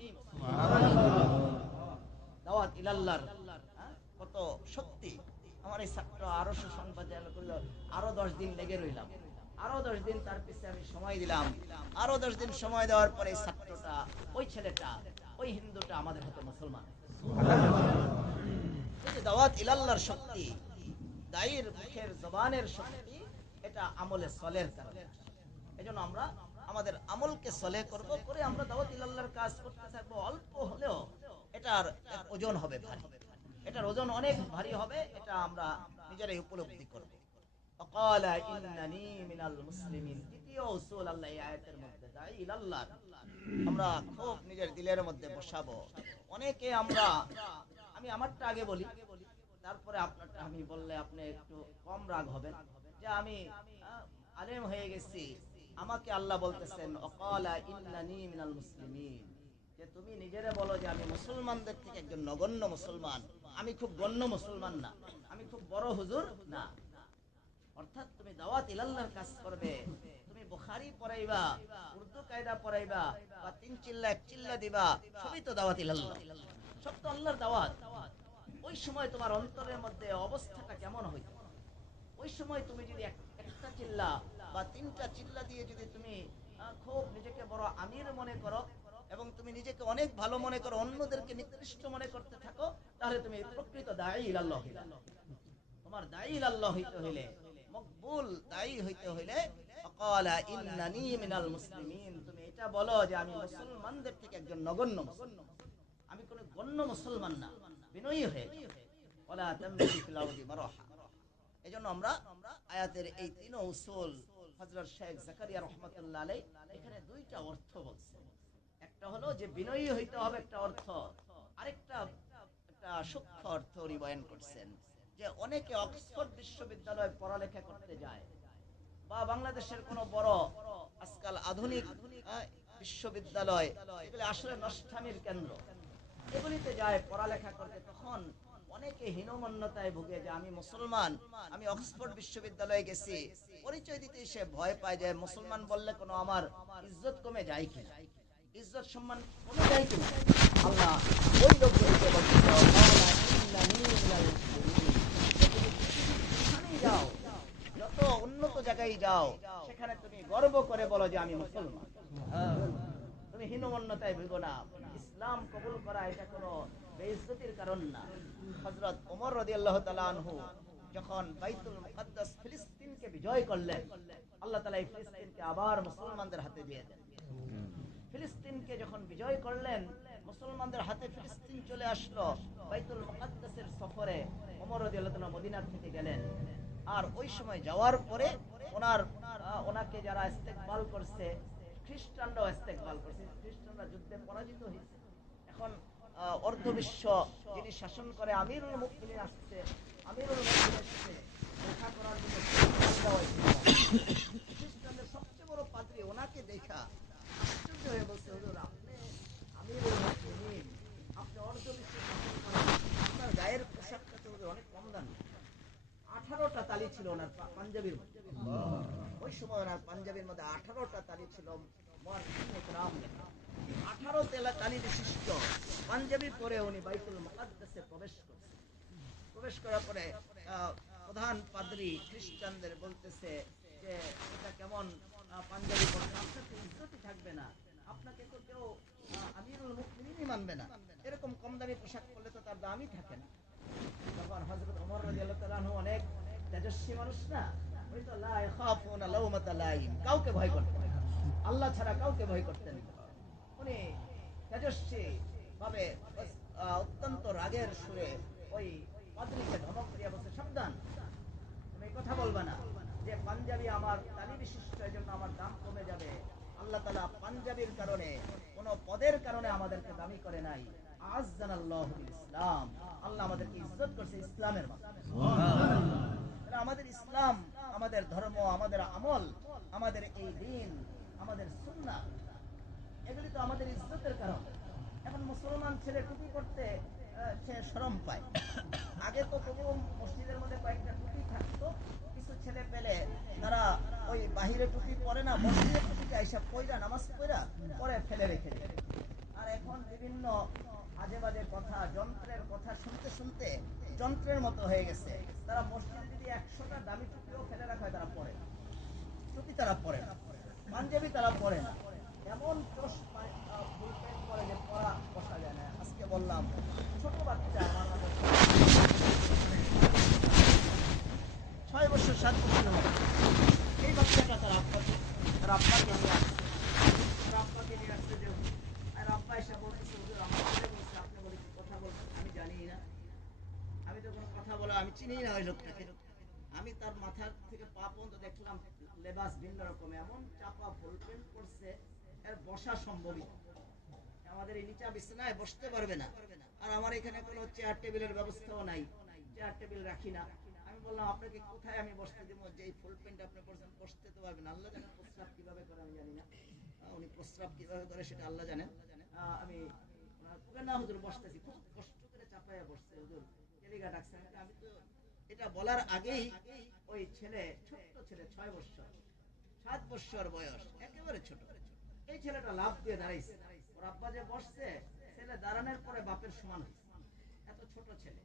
দাওয়াত ইলাল্লাহর কত শক্তি! আমার এই ছাত্র আরো সুসংবাদ করলো, আরো 10 দিন লেগে রইলাম, আরো 10 দিন তার পিছে আমি সময় দিলাম। আরো 10 দিন সময় দেওয়ার পরে এই ছাত্রটা, ওই ছেলেটা, ওই হিন্দুটা আমাদের হাতে মুসলমান। এই যে দাওয়াত ইলাল্লাহর শক্তি, দায়ীর মুখের জবানের শক্তি, এটা আমলে সলের কারণে। এজন্য আমরা আমাদের আমলকে সলে করব, করে আমরা দাওয়াত ইলাল্লাহর কাজ করতে থাকবো। অল্প হলেও এটার ওজন হবে ভারী, এটার ওজন অনেক ভারী হবে, এটা আমরা নিজেরাই উপলব্ধি করব। وقال انني من المسلمين, দ্বিতীয় উসুল আল্লাহ এই আয়াতের মধ্যে দায়ী ইলাল্লাহ আমরা খুব নিজের দিলের মধ্যে বসাবো। অনেকে আমরা, আমি আমারটা আগে বলি, তারপরে আপনারটা আমি বললে আপনি একটু কম রাগ হবেন, যে আমি আলেম হয়ে গেছি, আমাকে আল্লাহ বলতেছেন ওয়াকালা ইন্নানি মিনাল মুসলিমিন, যে তুমি নিজেরে বলো যে আমি মুসলমানদের থেকে একজন নগণ্য মুসলমান, আমি খুব গণ্য মুসলমান না, আমি খুব বড় হুজুর না। অর্থাৎ তুমি দাওয়াত ইলাল্লাহর কাজ করবে, তুমি বুখারী পড়াইবা, উর্দু কায়দা পড়াইবা, বা 3 চিল্লা 1 চিল্লা দিবা, সবই তো দাওয়াত ইলাল্লাহ, সব তো আল্লাহর দাওয়াত। ওই সময় তোমার অন্তরের মধ্যে অবস্থাটা কেমন হইতো? ওই সময় তুমি যদি একটা চিল্লা বা 3টা চিল্লা দিয়ে যদি তুমি খুব নিজেকে বড় আমির মনে করো, এবং তুমি নিজেকে অনেক ভালো মনে করো, অন্যদেরকে নিকৃষ্ট মনে করতে থাকো, তাহলে তুমি প্রকৃত দায়ী ইলাল্লাহ হইলা। তোমার দায়ী ইলাল্লাহ হইতে হইলে, মকবুল দায়ী হইতে হইলে ওয়াকালা ইন্নানি মিনাল মুসলিমিন, তুমি এটা বলো যে আমি মুসলমানদের থেকে একজন নগণ্য মুসলমান, আমি কোন গণ্য মুসলমান না, বিনয়ী হয়ে ওয়ালা তামশি ফিল আরদি মারহা। এজন্য আমরা আয়াতের এই 3 উসুল হযরত শেখ জাকারিয়া রাহমাতুল্লাহ আলাইহি এখানে 2টা অর্থ বলছেন। একটা হলো যে বিনয়ী হইতে হবে, একটা অর্থ, আরেকটা একটা সূক্ষ্ম অর্থ উনি বয়ান করছেন, যে অনেকে অক্সফোর্ড বিশ্ববিদ্যালয়ে পড়ালেখা করতে যায়, বা বাংলাদেশের কোনো বড় আজকাল আধুনিক বিশ্ববিদ্যালয়, এগুলো আসলে নষ্টামির কেন্দ্র, এগুলিতে যায় পড়ালেখা করতে, তখন অনেকে হীনমন্যতায় ভুগে যে আমি মুসলমান, আমি অক্সফোর্ড বিশ্ববিদ্যালয়ে গেছি, পরিচয় দিতে সে ভয় পায় যে মুসলমান বললে কোনো আমার ইজ্জত কমে যায় কিনা, ইজ্জত সম্মান কমে যায় কিনা। আল্লাহ ওই লোকগুলিকে যাও, যত উন্নত জায়গায় যাও, সেখানে তুমি গর্ব করে বলো যে আমি মুসলমান, তুমি হীনমন্যতায় ভুগো না। ইসলাম কবুল করা এটা কোনো বেইজ্জতির কারণ না। হযরত ওমর রাদিয়াল্লাহু তাআলা আনহু যখন বাইতুল মুকাদ্দাস ফিলিস্তিনকে বিজয় করলেন, আল্লাহ তাআলা এই ফিলিস্তিনকে আবার মুসলমানদের হাতে দিয়ে দেন। ফিলিস্তিনকে যখন বিজয় করলেন, মুসলমানদের হাতে ফিলিস্তিন চলে আসলো। বাইতুল মুকাদ্দাসের সফরে ওমর রাদিয়াল্লাহু তাআলা মদিনা থেকে গেলেন, আর ওই সময় যাওয়ার পরে ওনাকে যারা ইস্তেকবাল করছে, খ্রিস্টানরাও ইস্তেকবাল করছে, খ্রিস্টানরা যুদ্ধে পরাজিত হয়েছে। এখন অর্ধবিশ্ব যিনি শাসন করে আমিরুল মুমিনিন আসছে, আমিরুল মুমিনিন আসছে দেখা করার জন্য। খ্রিস্টানদের সবচেয়ে বড় পাদ্রী ওনাকে দেখা আশ্চর্য হয়ে বলছে, হুজুর আপনি আমিরুল মুমিনিন, আপনি অর্ধবিশ্ব শাসন করেন, আপনার গায়ের পোশাকটা তো অনেক কম দামি। 18টা তালি ছিল ওনার পাঞ্জাবির মধ্যে, ওই সময় ওনার পাঞ্জাবির মধ্যে 18টা তালি ছিল। 18 তালি বিশিষ্ট পাঞ্জাবি পরে উনি বাইতুল মুকাদ্দাসে প্রবেশ করছেন। প্রবেশ করার পরে প্রধান পাদ্রী খ্রিস্টানদের বলতেছে যে এটা কেমন পাঞ্জাবি পরছেন, আপনার তো ইজ্জতই থাকবে না, আপনাকে তো কেউ আমিরুল মুমিনিনই মানবে না, এরকম কম দামি পোশাক পরলে তো তার দামই থাকে না। তখন হযরত ওমর রাদিয়াল্লাহু তাআলা আনহু অনেক তেজস্বী মানুষ না, উনি তো লা ইয়াখাফুনা লাওমাতা লাইম, কাউকে ভয় করতেন না, আল্লাহ ছাড়া কাউকে ভয় করতেন না। উনি তেজস্বী ভাবে অত্যন্ত রাগের সুরে ওই পাদ্রীকে ধমক দিয়ে বলছে, সাবধান, তুমি এই কথা বলবা না যে পাঞ্জাবি আমার তালি বিশিষ্ট, এই জন্য আমার দাম কমে যাবে। আল্লাহ তাআলা পাঞ্জাবির কারণে, কোন পদের কারণে আমাদেরকে দামি করে নাই। আযযানাল্লাহু বিল ইসলাম, আল্লাহ আমাদেরকে ইজ্জত করছে ইসলামের মাধ্যমে। সুবহানাল্লাহ। আমাদের ইসলাম, আমাদের ধর্ম, আমাদের আমল, আমাদের এই দিন, আমাদের সুন্নাহ, এগুলি তো আমাদের ইজ্জতের কারণ। এখন মুসলমান ছেলে টুপি পড়তে সে শরম পায়। আগে তো তবু মসজিদের মধ্যে কয়েকটা টুপি থাকতো, কিছু ছেলে পেলে তারা ওই বাহিরে টুপি পরে না, মসজিদের টুপিটা এইসব পয়রা নামাজ পরে ফেলে রেখে দেয়। আর এখন বিভিন্ন আজে বাজে কথা, যন্ত্রের কথা শুনতে শুনতে যন্ত্রের মতো হয়ে গেছে। তারা মসজিদে যদি 100টা দামি টুপিও ফেলে রাখা হয়, তারা পরে টুপি, তারা পরে না, পাঞ্জাবি তারা পরে না, এমন চোষ ফুল প্যান্ট পরে যে পরা বসা যায় না। আজকে বললাম ছোট বাচ্চা, আমার মতো 6 বছর 7 বছরের মতো, এই বাচ্চাটা তার আব্বাকে নিয়ে আসছে, তার আব্বাকে নিয়ে আসছে যে, আর আব্বা এসে বলতেছে, হুজুর আমার ছেলে বলছে আপনি বলে কি কথা বলছেন, আমি জানি না, আমি তো কোনো কথা বলা, আমি চিনি না ওই লোকটাকে। আমি তার মাথা থেকে পা পর্যন্ত দেখলাম লেবাস ভিন্ন রকম, এমন চাপা ফুল প্যান্ট পরছে, এর বসা সম্ভবই। আমাদের এই নিচা বিছানায় বসতে পারবে না। আর আমার এখানে কোনো চেয়ার টেবিলের ব্যবস্থাও নাই, চেয়ার টেবিল রাখি না। আমি বললাম আপনাকে কোথায় আমি বসতে দেবো, যে এই ফুল প্যান্ট আপনি পরছেন, বসতে তো পারবেন। আল্লাহ জানেন প্রস্রাব কিভাবে করে, আমি জানি না, উনি প্রস্রাব কিভাবে করে সেটা আল্লাহ জানেন। আমি না হুজুর বসতেছি, খুব কষ্ট করে চাপাইয়া বসছে, হুজুর কেলিগা ডাকছেন। আমি তো এটা বলার আগেই ওই ছেলে, ছোট্ট ছেলে, 6 বছর 7 বছর বয়স, একেবারে ছোট, এই ছেলেটা লাফ দিয়ে দাঁড়াইছে। ওর আব্বা যে বসছে, ছেলে দাঁড়ানোর পরে বাপের সমান হয়েছে, এত ছোট ছেলে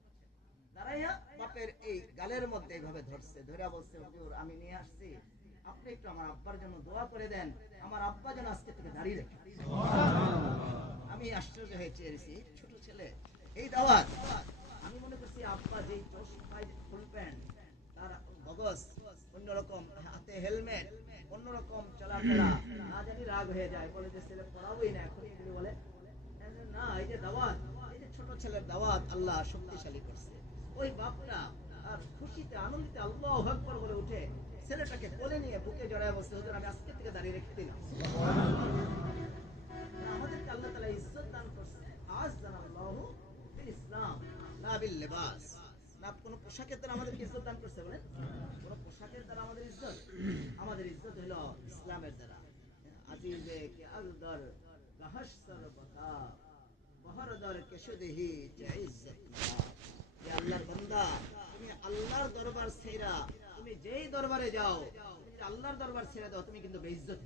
দাঁড়াইয়া বাপের এই গালের মধ্যে এইভাবে ধরছে, ধরে বলছে, হুজুর আমি নিয়ে আসছি, আপনি একটু আমার আব্বার জন্য দোয়া করে দেন, আমার আব্বা যেন আজকে থেকে দাঁড়িয়ে রাখে। আমি আশ্চর্য হয়ে চেয়েছি, ছোট ছেলে এই দাওয়াত। আমি মনে করছি আব্বা যেই চোষ পায়, ফুল প্যান্ট, তার বগস অন্যরকম, হাতে হেলমেট, অন্যরকম চলাফেরা, না জানি রাগ হয়ে যায়, বলে যে ছেলে পড়াবোই না এখন, এগুলি বলে না। এই যে দাওয়াত, এই যে ছোট ছেলের দাওয়াত আল্লাহ শক্তিশালী করছে। ওই বাপটা আর খুশিতে আনন্দিতে আল্লাহু আকবার বলে উঠে ছেলেটাকে কোলে নিয়ে বুকে জড়ায় বসে, হুজুর আমি আজকে থেকে দাঁড়িয়ে রেখে দিলাম। আমাদেরকে আল্লাহ তাআলা ইজ্জত দান করছে। আযযানাল্লাহু বিল ইসলাম লা বিল লিবাস, না কোন পোশাকের দ্বারা আমাদেরকে ইজ্জত দান করছে, বলেন কোন পোশাকের দ্বারা আমাদের ইজ্জত? আমাদের ইজ্জত হলো ইসলামের দ্বারা। আজিজে কে আলদর গাহসর বতা বহরদর কে শুদহি যে ইজ্জত না। হে আল্লাহর বান্দা, তুমি আল্লাহর দরবার ছেড়া, তুমি যেই দরবারে যাও, তুমি যদি আল্লাহর দরবার ছেড়ে দাও, তুমি কিন্তু বেইজ্জত।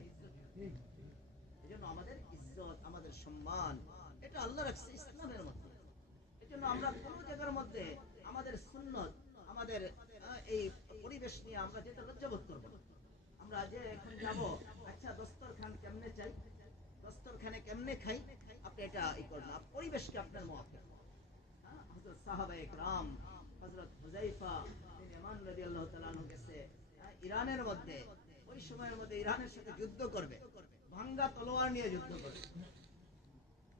এজন্য আমাদের ইজ্জত, আমাদের সম্মান, এটা আল্লাহ রাখছে ইসলামের মধ্যে। এজন্য আমরা কোন জায়গার মধ্যে আমাদের সুন্নত, আমাদের এই পরিবেশ নিয়ে আমরা যেটা লজ্জাবোধ করবো না। আমরা যে এখন যাব, আচ্ছা দস্তরখান কেমনে চাই, দস্তরখানে কেমনে খাই, আপনি এটা ই করবেন, পরিবেশকে আপনার মুআফিক। হযরত সাহাবায়ে কেরাম, হযরত হুযায়ফা বিন ইয়ামান রাদিয়াল্লাহু তাআলা আনহু গেছে ইরানের মধ্যে, ওই সময়ের মধ্যে ইরানের সাথে যুদ্ধ করবে, ভাঙ্গা তলোয়ার নিয়ে যুদ্ধ করবে,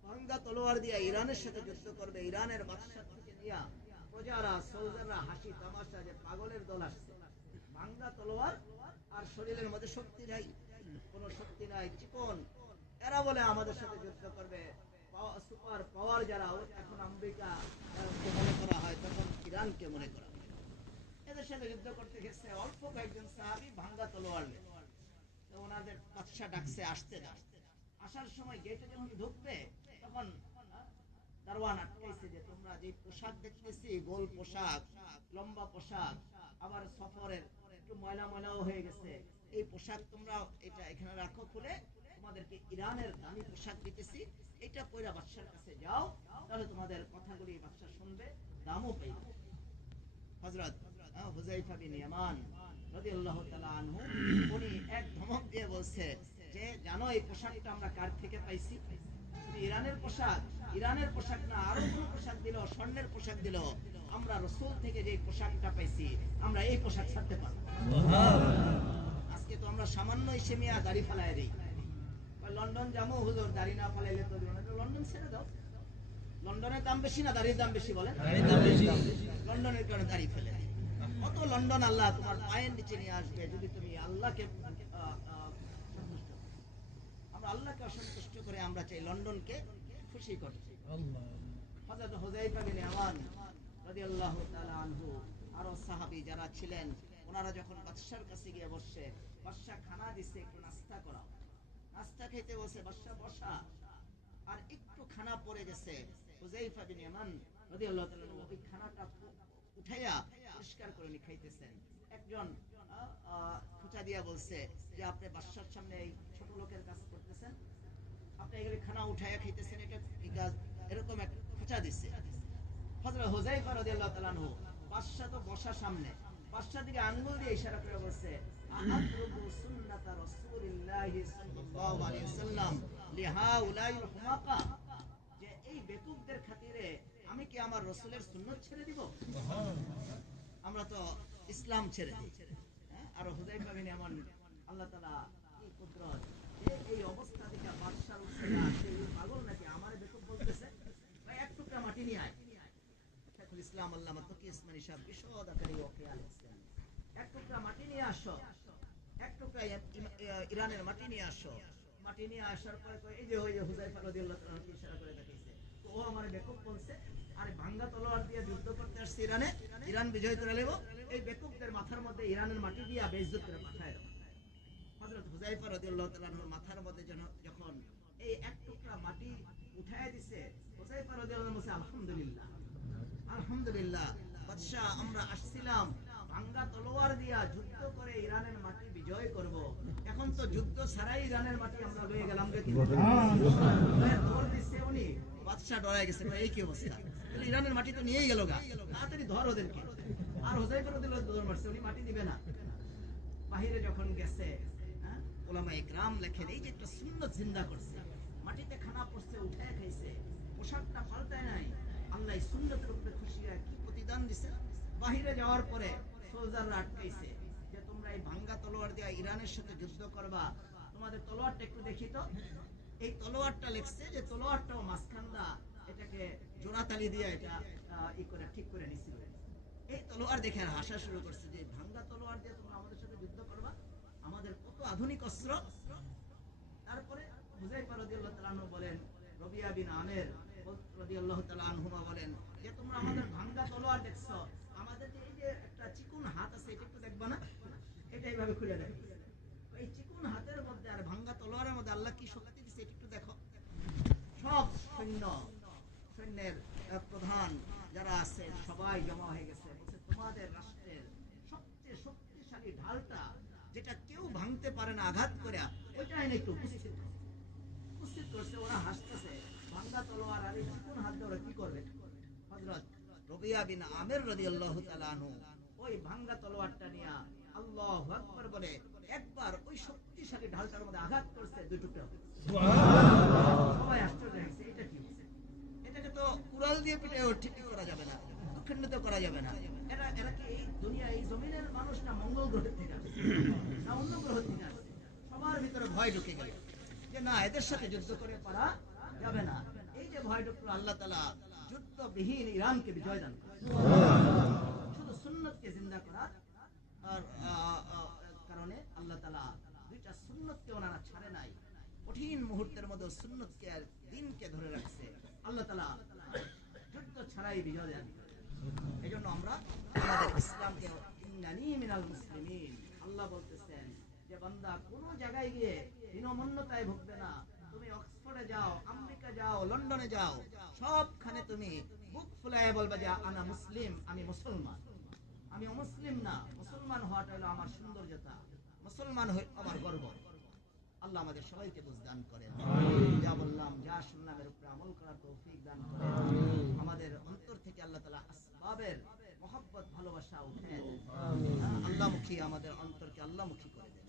ভাঙ্গা তলোয়ার দিয়ে ইরানের সাথে যুদ্ধ করবে। ইরানের বাদশা থেকে নিয়ে প্রজারা, সোলজাররা হাসি তামাশা, যে পাগলের দল আসছে, ভাঙ্গা তলোয়ার আর শরীরের মধ্যে শক্তি নাই, কোনো শক্তি নাই, চিকন, এরা বলে আমাদের সাথে যুদ্ধ করবে। সুপার পাওয়ার যারা, এখন আমেরিকা মনে করা হয়, তখন ইরানকে মনে করা হয়। এদের সাথে যুদ্ধ করতে গেছে অল্প কয়েকজন সাহাবী ভাঙ্গা তলোয়ার নিয়ে। ওনাদের বাদশা ডাকছে, আসতে দাও। আসার সময় গেটে যখন ঢুকবে, তখন দারওয়ান আটকাইছে যে তোমরা যে পোশাক দেখতেছি, গোল পোশাক, লম্বা পোশাক, আবার সফরের একটু ময়লা ময়লাও হয়ে গেছে, এই পোশাক তোমরা এটা এখানে রাখো, খুলে তোমাদেরকে ইরানের দামি পোশাক দিতেছি, এটা পয়রা বাদশার কাছে যাও, তাহলে তোমাদের কথাগুলি বাদশা শুনবে, দামও পাইবে। হযরত হুযায়ফা বিন ইয়ামান রাদিয়াল্লাহু তাআলা আনহু, উনি এক ধমক দিয়ে বলছে যে জানো এই পোশাকটা আমরা কার থেকে পাইছি? ইরানের পোশাক, ইরানের পোশাক না, আরো কোন পোশাক দিল, স্বর্ণের পোশাক দিল, আমরা রাসূল থেকে যে পোশাকটা পাইছি, আমরা এই পোশাক ছাড়তে পারবো। আজকে তো আমরা সামান্য এসে মিয়া দাড়ি ফালায় দেই, লন্ডন যাবো, হুজুর দাড়ি না ফালাইলে তো লন্ডন ছেড়ে দাও, লন্ডনের দাম বেশি না দাড়ির দাম বেশি বলেন? লন্ডনের কারণে দাড়ি ফেলে দিই। কত লন্ডন আল্লাহ তোমার পায়ের নিচে নিয়ে আসবে যদি তুমি আল্লাহকে সন্তুষ্ট করো। আমরা আল্লাহকে অসন্তুষ্ট করে আমরা চাই লন্ডনকে খুশি করতে। হযরত হুযায়ফা বিন ইয়ামান রাদিয়াল্লাহু তাআলা আনহু আরো সাহাবী যারা ছিলেন, ওনারা যখন বাদশার কাছে গিয়ে বসে, বাদশা খানা দিছে, একটু নাস্তা করাও। নাস্তা খেতে বসে বাদশা বসা, আর একটু খানা পড়ে গেছে। হুযায়ফা বিন ইয়ামান রাদিয়াল্লাহু তাআলা ওই খানাটা উঠাইয়া পরিষ্কার করে খাইতেছেন। একজন খোঁচা দিয়া বলছে যে আপনি বাদশার সামনে এই ছোট লোকের কাজ করতেছেন, আপনি এগুলি খানা উঠাইয়া খাইতেছেন, এটা কি কাজ? এরকম এক খোঁচা দিচ্ছে। হযরত হুযায়ফা রাদিয়াল্লাহু তাআলা আনহু, বাদশা তো বসা সামনে, বাদশার দিকে আঙ্গুল দিয়ে ইশারা করে বলছে, আহাদরুবু সুন্নাতা রাসূলিল্লাহি সাল্লাল্লাহু আলাইহি ওয়াসাল্লাম লিহাউলাইল হুমাকা, যে এই বেকুবদের খাতিরে আমি কি আমার রাসূলের সুন্নাত ছেড়ে দিব? আমরা তো ইসলাম ছেড়ে দিই। আর হুযায়ফা বিন ইয়ামান, আল্লাহ তাআলা কি কুদরত, এই অবস্থা দেখে বাদশার উঠছে না, সে পাগল নাকি আমারে বেকুব বলতেছে, ভাই এক টুকরা মাটি নিয়ে আয়। শেখুল ইসলাম আল্লামা তকি ইসমানী সাহেব বিশদ আকারে ওকিয়া লিখছেন, এক টুকরা মাটি নিয়ে আসো, এক টুকরা ইরানের মাটি নিয়ে আসো। মাটি নিয়ে আসার পরে এই যে ওই হুযায়ফা রাদিয়াল্লাহু তাআলা আনহু ইশারা করে দেখাইছে, তো ও আমারে বেকুব বলছে, আরে ভাঙ্গা তলোয়ার দিয়ে যুদ্ধ করতে আসছে ইরানে, ইরান বিজয় করে নেব, এই বেকুবদের মাথার মধ্যে ইরানের মাটি দিয়ে বেইজ্জত করে পাঠায় দাও। হযরত হুযায়ফা রাদিয়াল্লাহু তাআলা আনহুর মাথার মধ্যে যখন এই এক টুকরা মাটি উঠায় দিছে, হুযায়ফা রাদিয়াল্লাহু তাআলা বলছে আলহামদুলিল্লাহ, আলহামদুলিল্লাহ, বাদশা আমরা আসছিলাম ভাঙ্গা তলোয়ার দিয়া যুদ্ধ করে ইরানের মাটি বিজয় করব, এখন তো যুদ্ধ ছাড়াই ইরানের মাটি আমরা লয়ে গেলাম। উনি বাদশা ডরায় গেছে, এই কি অবস্থা, ইরানের মাটি তো নিয়েই গেল গা, তাড়াতাড়ি ধর ওদেরকে। আর হুযায়ফা রাদিয়াল্লাহু তাআলা মারছে, উনি মাটি দিবে না। বাহিরে যখন গেছে, উলামা ইকরাম লেখেন এই যে একটা সুন্নাত জিন্দা করছে, মাটিতে খানা পড়ছে, উঠায় খাইছে, পোশাকটা পাল্টায় নাই, আল্লাহ সুন্নতের উপরে খুশি হয় কি প্রতিদান দিছে। বাহিরে যাওয়ার পরে সোলজাররা আটকাইছে যে তোমরা এই ভাঙ্গা তলোয়ার দিয়ে ইরানের সাথে যুদ্ধ করবা, তোমাদের তলোয়ারটা একটু দেখি তো। এই তলোয়ারটা লেখছে যে তলোয়ারটাও মাঝখানটা এটাকে জোড়াতালি দিয়ে এটা ঠিক করে নিছিল। এই তলোয়ার দেখে হাসা শুরু করছে যে ভাঙ্গা তলোয়ার দিয়ে তোমরা আমাদের সাথে যুদ্ধ করবা, আমাদের কত আধুনিক অস্ত্র। তারপরে হুযায়ফা রাদিয়াল্লাহু তাআলা আনহু বলেন, রবিয়া বিন আমের রাদিয়াল্লাহু তাআলা আনহুমা বলেন যে তোমরা আমাদের ভাঙ্গা তলোয়ার দেখছো, আমাদের যে এই যে একটা চিকন হাত আছে এটা একটু দেখবা না, এটা এইভাবে খুলে দেয়। এই চিকন হাতের মধ্যে আর ভাঙ্গা তলোয়ারের মধ্যে আল্লাহ কি শক্তি দিয়েছে এটা একটু দেখো। সব সৈন্যের প্রধান যারা আছে সবাই জমা হয়ে গেছে, বলছে তোমাদের রাষ্ট্রের সবচেয়ে শক্তিশালী ঢালটা যেটা কেউ ভাঙতে পারে না আঘাত করে, ওইটা এনে একটু উপস্থিত করছে। ওরা হাসতেছে, ভাঙ্গা তলোয়ার আর এই চিকন হাত দিয়ে ওরা কি করবে। হযরত রবিয়া বিন আমের রাদিয়াল্লাহু তাআলা আনহু ওই ভাঙ্গা তলোয়ারটা নিয়ে আল্লাহু আকবার বলে একবার ওই শক্তিশালী ঢালটার মধ্যে আঘাত করছে, দুই টুকরা। সবাই আশ্চর্য হয়েছে, এটা কি হচ্ছে? এটাকে তো কুড়াল দিয়ে পিটে ঠিক করা যাবে না, দুঃখণ্ডিত করা যাবে না। এরা কি এই দুনিয়া এই জমিনের মানুষ না মঙ্গল গ্রহের থেকে আসছে না অন্য গ্রহ থেকে আসছে? সবার ভিতরে ভয় ঢুকে গেল যে না, এদের সাথে যুদ্ধ করে পারা যাবে না। এই যে ভয় ঢুকলো, আল্লাহ তাআলা যুদ্ধবিহীন ইরানকে বিজয় দান করেন। শুধু সুন্নতকে জিন্দা করার কারণে আল্লাহ তাআলা দুইটা সুন্নতকে ওনারা ছাড়ে নাই। কঠিন মুহূর্তের মধ্যে সুন্নতকে আর দ্বীনকে ধরে রাখছে। আল্লাহ তাআলা যুদ্ধ ছাড়াই বিজয় দান করেন। এজন্য আমরা আমাদের ইসলামকে ইন্নানী মিনাল মুসলিমিন, আল্লাহ বলতেছেন যে বান্দা কোন জায়গায় গিয়ে হীনমন্যতায় ভুগবে না। তুমি অক্সফোর্ডে যাও, আমেরিকা যাও, লন্ডনে যাও, সবখানে তুমি বুক ফুলায় বলবে যে আনা মুসলিম, আমি মুসলমান, আমি অমুসলিম না। মুসলমান হওয়াটা হলো আমার সৌন্দর্যতা, মুসলমান আমার গর্ব। আল্লাহ আমাদের সবাইকে বুঝ দান করেন। যা বললাম, যা শুনলাম, এর উপরে আমল করার তৌফিক দান করেন। আমাদের অন্তর থেকে আল্লাহ তাআলা আসবাবের মহব্বত ভালোবাসা উঠে আল্লাহমুখী, আমাদের অন্তরকে আল্লাহমুখী করে দেন।